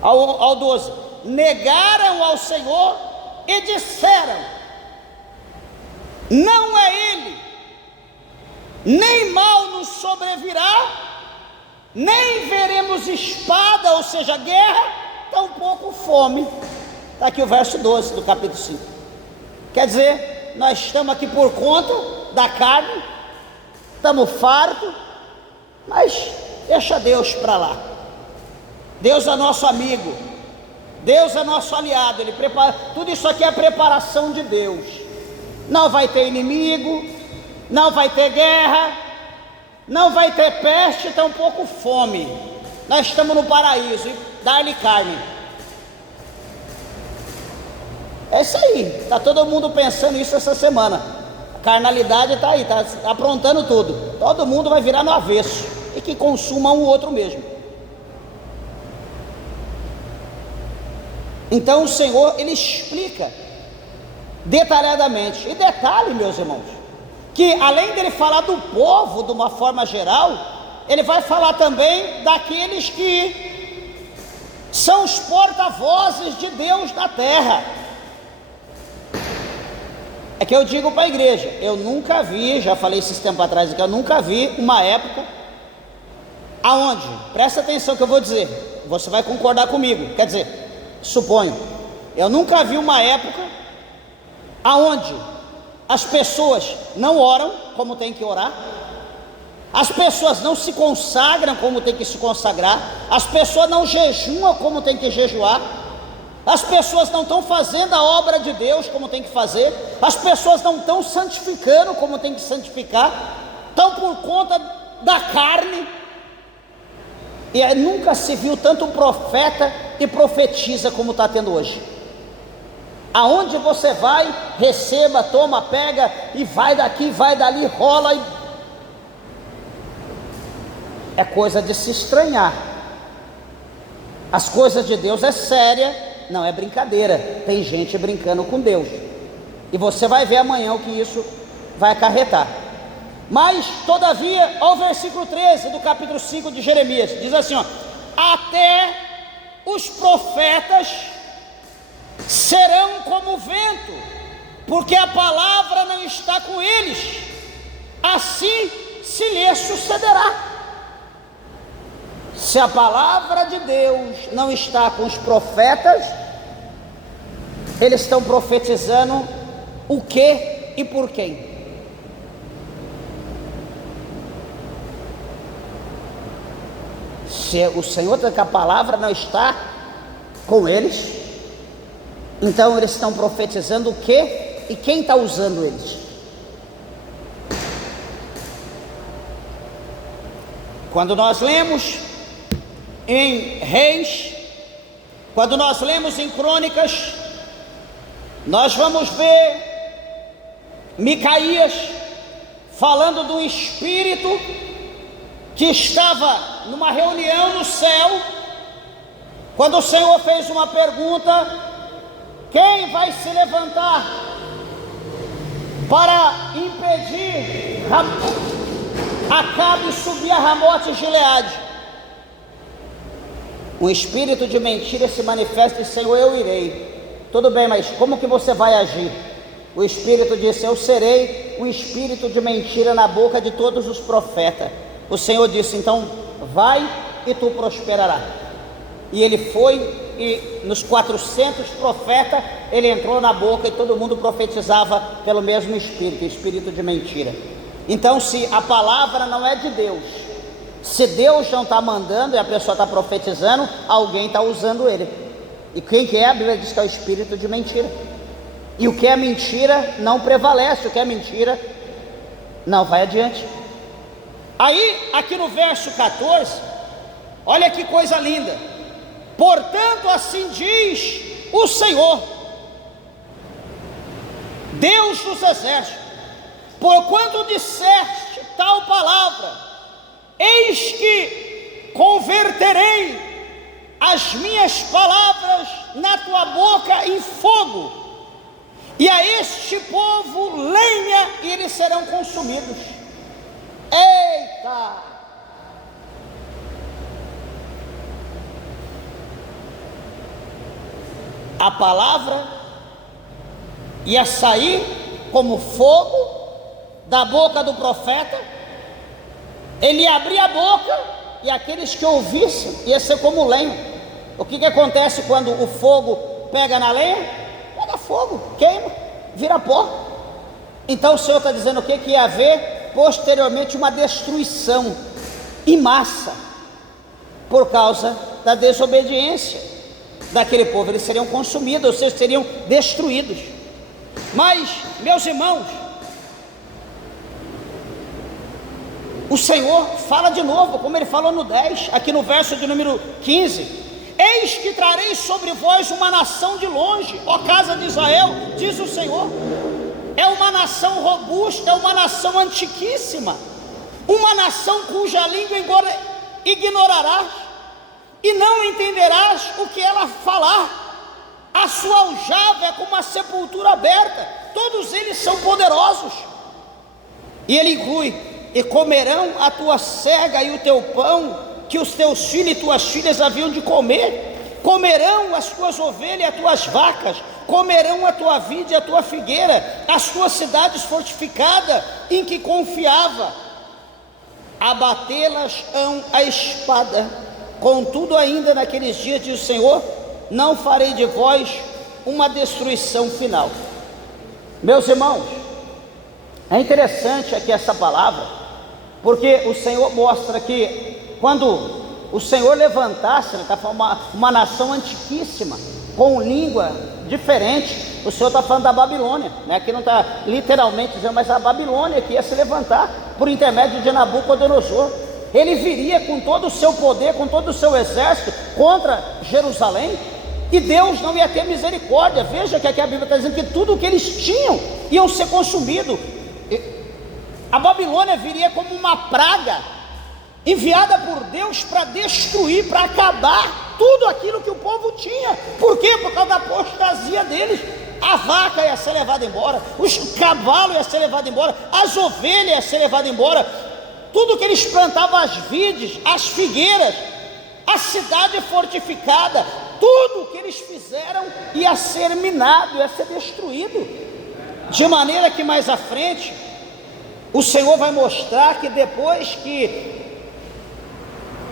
Ao 12: negaram ao Senhor e disseram: não é Ele, nem mal nos sobrevirá, nem veremos espada, ou seja, guerra, tampouco fome. Está aqui o verso 12 do capítulo 5. Quer dizer, nós estamos aqui por conta da carne, estamos fartos, mas deixa Deus para lá. Deus é nosso amigo, Deus é nosso aliado. Ele prepara, tudo isso aqui é a preparação de Deus. Não vai ter inimigo, não vai ter guerra, não vai ter peste, tampouco fome. Nós estamos no paraíso, e dá-lhe carne. É isso aí, está todo mundo pensando isso essa semana. A carnalidade está aí, está aprontando tudo. Todo mundo vai virar no avesso, e que consuma um outro mesmo. Então o Senhor, Ele explica detalhadamente. E detalhe, meus irmãos, que além dele falar do povo de uma forma geral, ele vai falar também daqueles que são os porta-vozes de Deus na terra. É que eu digo para a igreja, eu nunca vi, já falei esses tempos atrás, que eu nunca vi uma época aonde, presta atenção que eu vou dizer, você vai concordar comigo, quer dizer, suponho, eu nunca vi uma época aonde as pessoas não oram como tem que orar, as pessoas não se consagram como tem que se consagrar, as pessoas não jejuam como tem que jejuar, as pessoas não estão fazendo a obra de Deus como tem que fazer, as pessoas não estão santificando como tem que santificar, estão por conta da carne. E nunca se viu tanto profeta e profetiza como está tendo hoje. Aonde você vai, receba, toma, pega, e vai daqui, vai dali, rola, é coisa de se estranhar. As coisas de Deus é séria, não é brincadeira. Tem gente brincando com Deus, e você vai ver amanhã o que isso vai acarretar. Mas, todavia, ao versículo 13 do capítulo 5 de Jeremias, diz assim, ó: até os profetas serão como vento, porque a palavra não está com eles, assim se lhes sucederá. Se a palavra de Deus não está com os profetas, eles estão profetizando o que e por quem? Se o Senhor que a palavra não está com eles, então eles estão profetizando o que e quem está usando eles? Quando nós lemos em Reis, quando nós lemos em Crônicas, nós vamos ver Micaías falando do espírito que estava numa reunião no céu, quando o Senhor fez uma pergunta: quem vai se levantar para impedir Acabe subir a Ramote Gileade? Um espírito de mentira se manifesta e diz: Senhor, eu irei. Tudo bem, mas como que você vai agir? O espírito disse: eu serei um espírito de mentira na boca de todos os profetas. O Senhor disse: então vai e tu prosperarás. E ele foi, e nos 400 profetas ele entrou na boca, e todo mundo profetizava pelo mesmo espírito, espírito de mentira. Então, se a palavra não é de Deus, se Deus não está mandando e a pessoa está profetizando, alguém está usando ele. E quem que é? A Bíblia diz que é o espírito de mentira. E o que é mentira não prevalece, o que é mentira não vai adiante. Aí, aqui no verso 14, olha que coisa linda: portanto, assim diz o Senhor, Deus dos exércitos, porquanto disseste tal palavra, eis que converterei as minhas palavras na tua boca em fogo, e a este povo lenha, e eles serão consumidos. Eita! A palavra ia sair como fogo da boca do profeta, ele ia abrir a boca, e aqueles que ouvissem ia ser como lenha. O que acontece quando o fogo pega na lenha? Pega fogo, queima, vira pó. Então o Senhor está dizendo o que? Que ia haver posteriormente uma destruição em massa, por causa da desobediência daquele povo. Eles seriam consumidos, ou seja, seriam destruídos. Mas, meus irmãos, o Senhor fala de novo, como ele falou no 10, aqui no verso de número 15: eis que trarei sobre vós uma nação de longe, ó casa de Israel, diz o Senhor. É uma nação robusta, é uma nação antiquíssima, uma nação cuja língua ignorarás, e não entenderás o que ela falar. A sua aljava é como uma sepultura aberta, todos eles são poderosos. E ele inclui: e comerão a tua cega e o teu pão, que os teus filhos e tuas filhas haviam de comer. Comerão as tuas ovelhas e as tuas vacas, comerão a tua vide e a tua figueira, as tuas cidades fortificadas em que confiava. Abatê-las-ão a espada, Contudo, ainda naqueles dias, diz o Senhor, não farei de vós uma destruição final. Meus irmãos, é interessante aqui essa palavra, porque o Senhor mostra que quando o Senhor levantasse, ele está falando uma nação antiquíssima, com língua diferente, o Senhor está falando da Babilônia, né? Aqui não está literalmente dizendo, mas a Babilônia que ia se levantar por intermédio de Nabucodonosor. Ele viria com todo o seu poder, com todo o seu exército contra Jerusalém, e Deus não ia ter misericórdia. Veja que aqui a Bíblia está dizendo que tudo o que eles tinham iam ser consumido. A Babilônia viria como uma praga enviada por Deus para destruir, para acabar tudo aquilo que o povo tinha. Por quê? Por causa da apostasia deles. A vaca ia ser levada embora, os cavalos iam ser levados embora, as ovelhas iam ser levadas embora, tudo que eles plantavam, as vides, as figueiras, a cidade fortificada, tudo que eles fizeram ia ser minado, ia ser destruído. De maneira que mais à frente o Senhor vai mostrar que depois que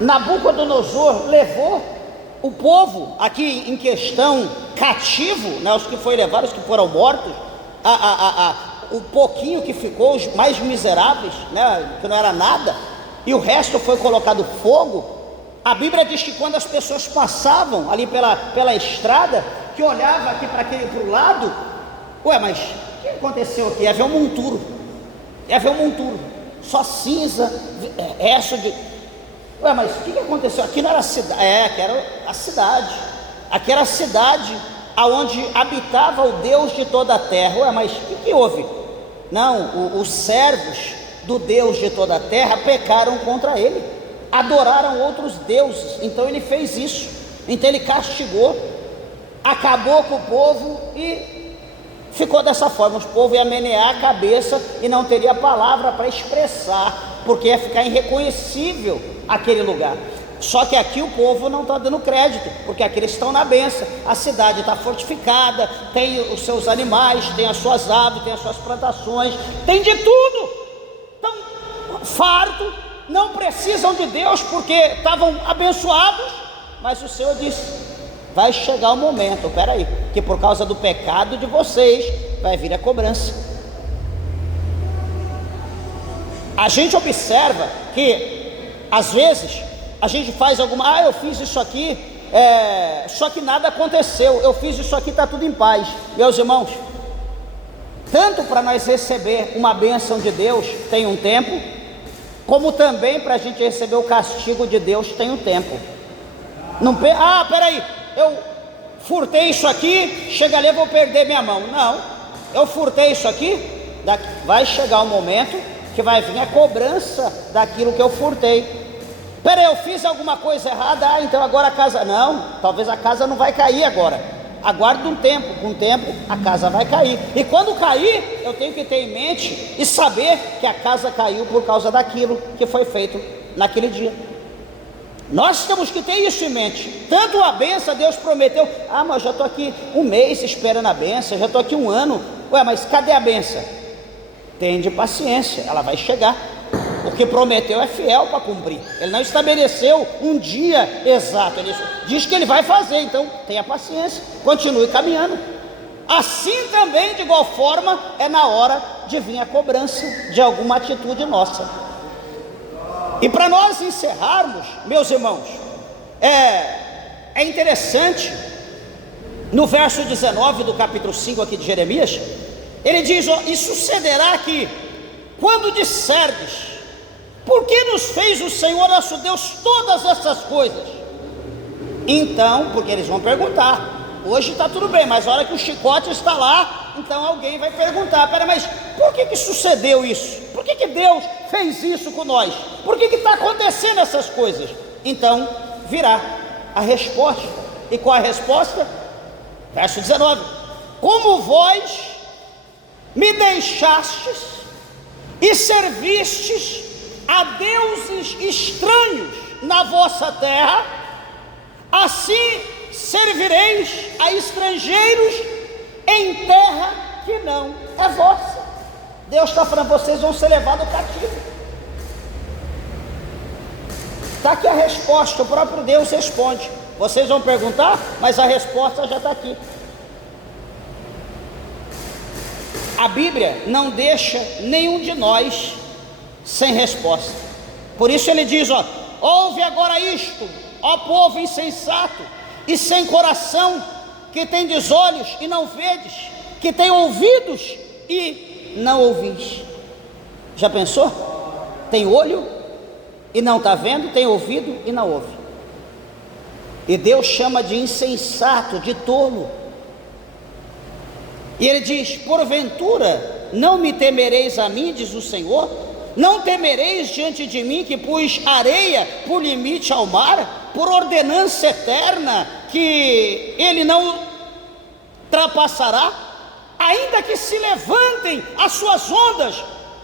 Nabucodonosor levou o povo aqui em questão cativo, né, os que foram levados, os que foram mortos, o pouquinho que ficou, os mais miseráveis, né, que não era nada, e o resto foi colocado fogo. A Bíblia diz que quando as pessoas passavam ali pela estrada, que olhava aqui para o lado, ué, mas o que aconteceu aqui? Ia ver um monturo, só cinza, resto de... Ué, mas o que aconteceu? Aqui não era a cidade, aqui era a cidade, aqui era a cidade aonde habitava o Deus de toda a terra. Ué, mas o que houve? Não, os servos do Deus de toda a terra pecaram contra ele, adoraram outros deuses, então ele fez isso, então ele castigou, acabou com o povo e ficou dessa forma. O povo ia menear a cabeça e não teria palavra para expressar, porque ia ficar irreconhecível aquele lugar. Só que aqui o povo não está dando crédito, porque aqui eles estão na bênção, a cidade está fortificada, tem os seus animais, tem as suas aves, tem as suas plantações, tem de tudo, estão fartos, não precisam de Deus porque estavam abençoados. Mas o Senhor disse, vai chegar o momento, peraí, que por causa do pecado de vocês vai vir a cobrança. A gente observa que às vezes a gente faz alguma, eu fiz isso aqui, só que nada aconteceu, eu fiz isso aqui, está tudo em paz. Meus irmãos, tanto para nós receber uma bênção de Deus tem um tempo, como também para a gente receber o castigo de Deus tem um tempo. Não, peraí, eu furtei isso aqui, chega ali eu vou perder minha mão. Não, eu furtei isso aqui, vai chegar o momento que vai vir a cobrança daquilo que eu furtei. Peraí, eu fiz alguma coisa errada, então agora a casa... Não, talvez a casa não vai cair agora. Aguarde um tempo, com o tempo a casa vai cair. E quando cair, eu tenho que ter em mente e saber que a casa caiu por causa daquilo que foi feito naquele dia. Nós temos que ter isso em mente. Tanto a bênção, Deus prometeu, mas eu já estou aqui um mês esperando a bênção, já estou aqui um ano. Ué, mas cadê a bênção? Tende paciência, ela vai chegar. O que prometeu é fiel para cumprir. Ele não estabeleceu um dia exato, ele diz que ele vai fazer, então tenha paciência, continue caminhando. Assim também, de igual forma, é na hora de vir a cobrança de alguma atitude nossa. E para nós encerrarmos, meus irmãos, é interessante, no verso 19 do capítulo 5 aqui de Jeremias, ele diz, e sucederá que, quando disserdes, por que nos fez o Senhor nosso Deus todas essas coisas? Então, porque eles vão perguntar, hoje está tudo bem, mas a hora que o chicote está lá, então alguém vai perguntar, mas por que sucedeu isso? Por que Deus fez isso com nós? Por que está acontecendo essas coisas? Então virá a resposta. E qual a resposta? Verso 19, como vós me deixastes e servistes a deuses estranhos na vossa terra, assim servireis a estrangeiros em terra que não é vossa. Deus está falando, vocês vão ser levados cativo. Está aqui a resposta, o próprio Deus responde. Vocês vão perguntar, mas a resposta já está aqui. A Bíblia não deixa nenhum de nós sem resposta. Por isso ele diz, ouve agora isto, ó povo insensato e sem coração, que tendes olhos e não vedes, que tem ouvidos e não ouvis. Já pensou? Tem olho e não está vendo, tem ouvido e não ouve. E Deus chama de insensato, de tolo. E ele diz, porventura não me temereis a mim, diz o Senhor? Não temereis diante de mim, que pus areia por limite ao mar, por ordenança eterna, que ele não ultrapassará? Ainda que se levantem as suas ondas,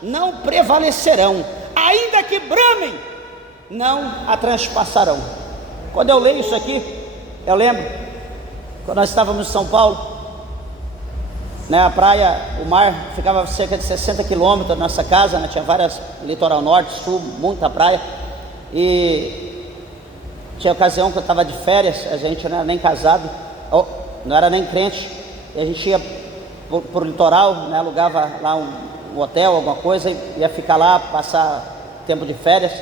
não prevalecerão, ainda que bramem, não a transpassarão. Quando eu leio isso aqui, eu lembro, quando nós estávamos em São Paulo, né, a praia, o mar ficava a cerca de 60 quilômetros da nossa casa, né, tinha várias, litoral norte, sul, muita praia, e tinha ocasião que eu estava de férias, a gente não era nem casado, não era nem crente, e a gente ia por litoral, né, alugava lá um hotel, alguma coisa, e ia ficar lá, passar tempo de férias,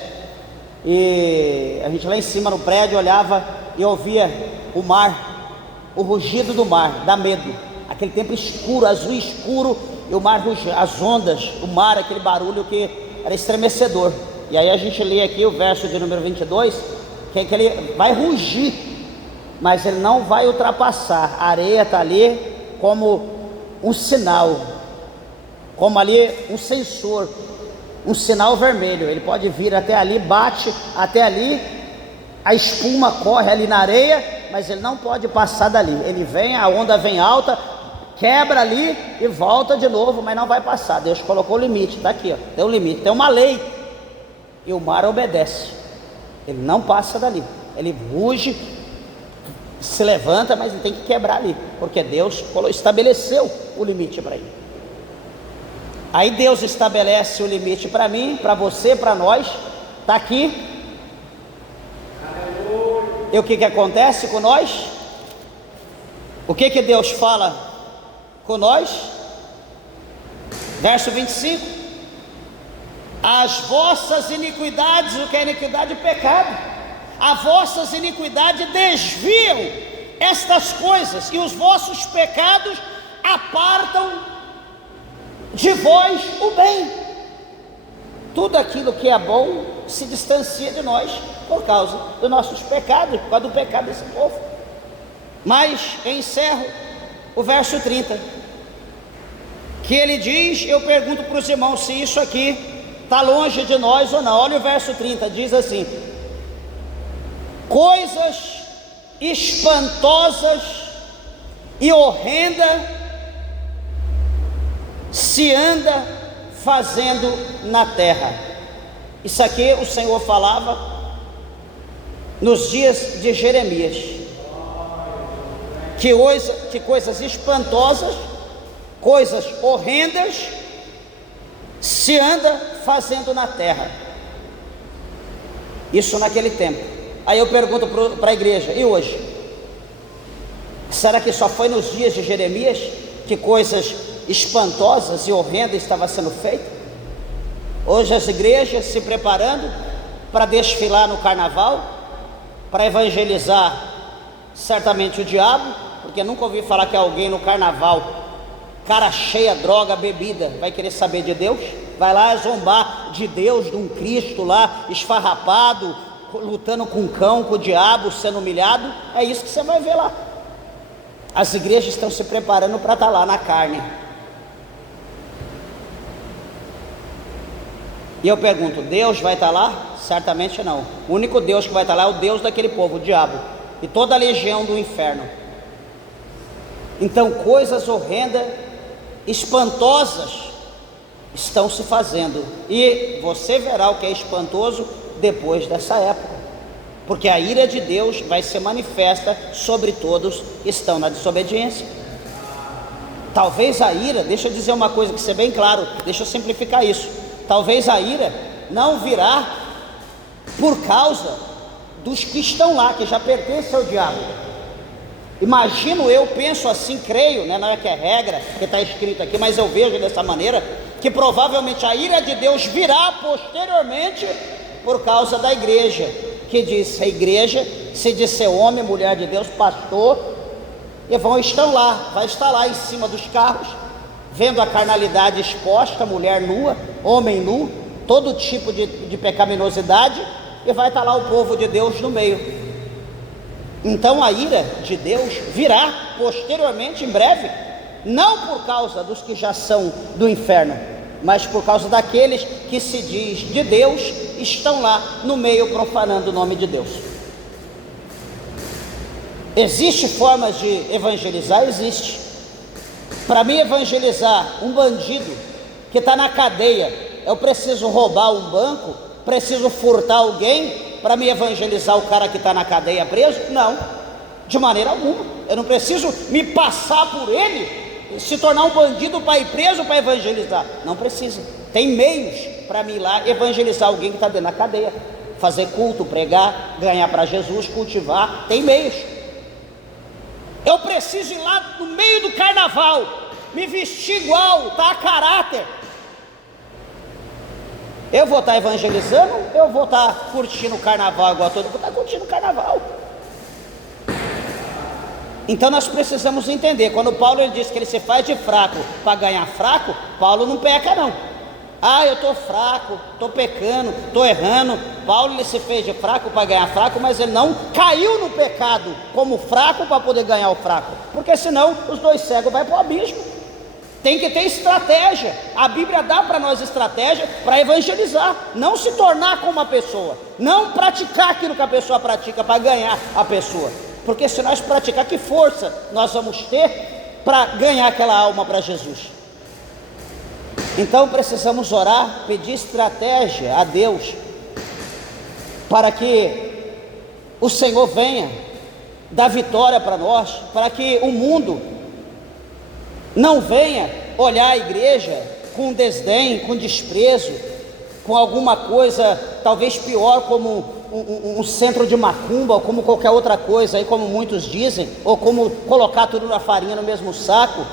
e a gente lá em cima no prédio olhava e ouvia o mar, o rugido do mar, dá medo. Aquele tempo escuro, azul escuro, e o mar rugia, as ondas, o mar, aquele barulho que era estremecedor. E aí a gente lê aqui o verso de número 22, que ele vai rugir, mas ele não vai ultrapassar. A areia está ali como um sinal, como ali um sensor, um sinal vermelho. Ele pode vir até ali, bate até ali, a espuma corre ali na areia, mas ele não pode passar dali. Ele vem, a onda vem alta, quebra ali e volta de novo, mas não vai passar. Deus colocou o limite, está aqui, tem um limite, tem uma lei, e o mar obedece, ele não passa dali, ele ruge, se levanta, mas ele tem que quebrar ali, porque Deus estabeleceu o limite para ele. Aí Deus estabelece o limite para mim, para você, para nós, está aqui. E o que acontece com nós? O que Deus fala com nós? Verso 25: as vossas iniquidades, o que é iniquidade? Pecado. As vossas iniquidades desviam estas coisas, e os vossos pecados apartam de vós o bem. Tudo aquilo que é bom se distancia de nós por causa dos nossos pecados, por causa do pecado desse povo. Mas eu encerro o verso 30, que ele diz, eu pergunto para os irmãos se isso aqui está longe de nós ou não. Olha o verso 30, diz assim: coisas espantosas e horrendas se anda fazendo na terra. Isso aqui o Senhor falava nos dias de Jeremias, que coisas espantosas, coisas horrendas se anda fazendo na terra. Isso naquele tempo. Aí eu pergunto para a igreja, e hoje? Será que só foi nos dias de Jeremias que coisas espantosas e horrendas estavam sendo feitas? Hoje as igrejas se preparando para desfilar no carnaval, para evangelizar certamente o diabo, porque nunca ouvi falar que alguém no carnaval, cara cheia, droga, bebida, vai querer saber de Deus, vai lá zombar de Deus, de um Cristo lá esfarrapado, lutando com o cão, com o diabo, sendo humilhado. É isso que você vai ver lá. As igrejas estão se preparando para estar lá na carne. E eu pergunto, Deus vai estar lá? Certamente não. O único Deus que vai estar lá é o Deus daquele povo, o diabo, e toda a legião do inferno. Então coisas horrendas, espantosas estão se fazendo, e você verá o que é espantoso depois dessa época, porque a ira de Deus vai ser manifesta sobre todos que estão na desobediência. Talvez a ira, deixa eu dizer uma coisa que ser bem claro, deixa eu simplificar isso. Talvez a ira não virá por causa dos que estão lá, que já pertencem ao diabo. Imagino eu, penso assim, creio, né? Não é que é regra, que está escrito aqui, mas eu vejo dessa maneira, que provavelmente a ira de Deus virá posteriormente por causa da igreja, que diz, a igreja, se de ser homem, mulher de Deus, pastor, e estão lá, vai estar lá em cima dos carros, vendo a carnalidade exposta, mulher nua, homem nu, todo tipo de pecaminosidade, e vai estar lá o povo de Deus no meio. Então a ira de Deus virá posteriormente, em breve, não por causa dos que já são do inferno, mas por causa daqueles que se diz de Deus, estão lá no meio profanando o nome de Deus. Existe formas de evangelizar? Existe. Para mim evangelizar um bandido que está na cadeia, eu preciso roubar um banco, preciso furtar alguém para me evangelizar o cara que está na cadeia preso? Não, de maneira alguma. Eu não preciso me passar por ele, se tornar um bandido para ir preso para evangelizar. Não precisa. Tem meios para mim ir lá evangelizar alguém que está dentro da cadeia, fazer culto, pregar, ganhar para Jesus, cultivar. Tem meios. Eu preciso ir lá no meio do carnaval, me vestir igual, tá a caráter. Eu vou estar evangelizando, eu vou estar curtindo o carnaval igual todo mundo está curtindo o carnaval. Então nós precisamos entender, quando Paulo ele diz que ele se faz de fraco para ganhar fraco, Paulo não peca não. Eu estou fraco, estou pecando, estou errando. Paulo ele se fez de fraco para ganhar fraco, mas ele não caiu no pecado como fraco para poder ganhar o fraco, porque senão os dois cegos vão para o abismo. Tem que ter estratégia. A Bíblia dá para nós estratégia para evangelizar, não se tornar como uma pessoa, não praticar aquilo que a pessoa pratica para ganhar a pessoa, porque se nós praticar, que força nós vamos ter para ganhar aquela alma para Jesus? Então precisamos orar, pedir estratégia a Deus, para que o Senhor venha dar vitória para nós, para que o mundo não venha olhar a igreja com desdém, com desprezo, com alguma coisa talvez pior, como um centro de macumba, ou como qualquer outra coisa, aí como muitos dizem, ou como colocar tudo na farinha no mesmo saco.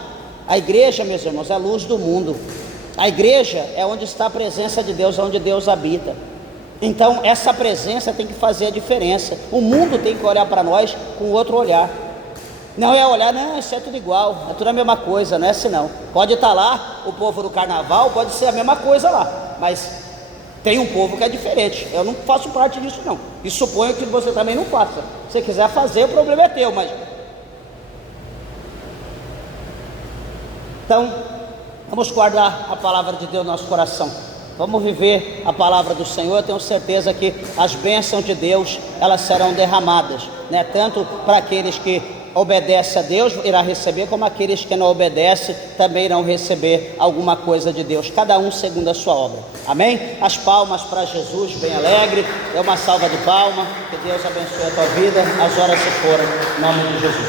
A igreja, meus irmãos, é a luz do mundo. A igreja é onde está a presença de Deus, onde Deus habita. Então essa presença tem que fazer a diferença. O mundo tem que olhar para nós com outro olhar. Não é olhar, não, isso é tudo igual, é tudo a mesma coisa, não é assim não. Pode estar lá o povo do carnaval, pode ser a mesma coisa lá, mas tem um povo que é diferente. Eu não faço parte disso não, e suponho que você também não faça. Se você quiser fazer, o problema é teu, mas... Então, vamos guardar a palavra de Deus no nosso coração. Vamos viver a palavra do Senhor. Eu tenho certeza que as bênçãos de Deus, elas serão derramadas, né? Tanto para aqueles que obedecem a Deus, irá receber, como aqueles que não obedecem, também irão receber alguma coisa de Deus, cada um segundo a sua obra. Amém? As palmas para Jesus, bem alegre. Dê uma salva de palmas. Que Deus abençoe a tua vida. As horas se foram, em nome de Jesus.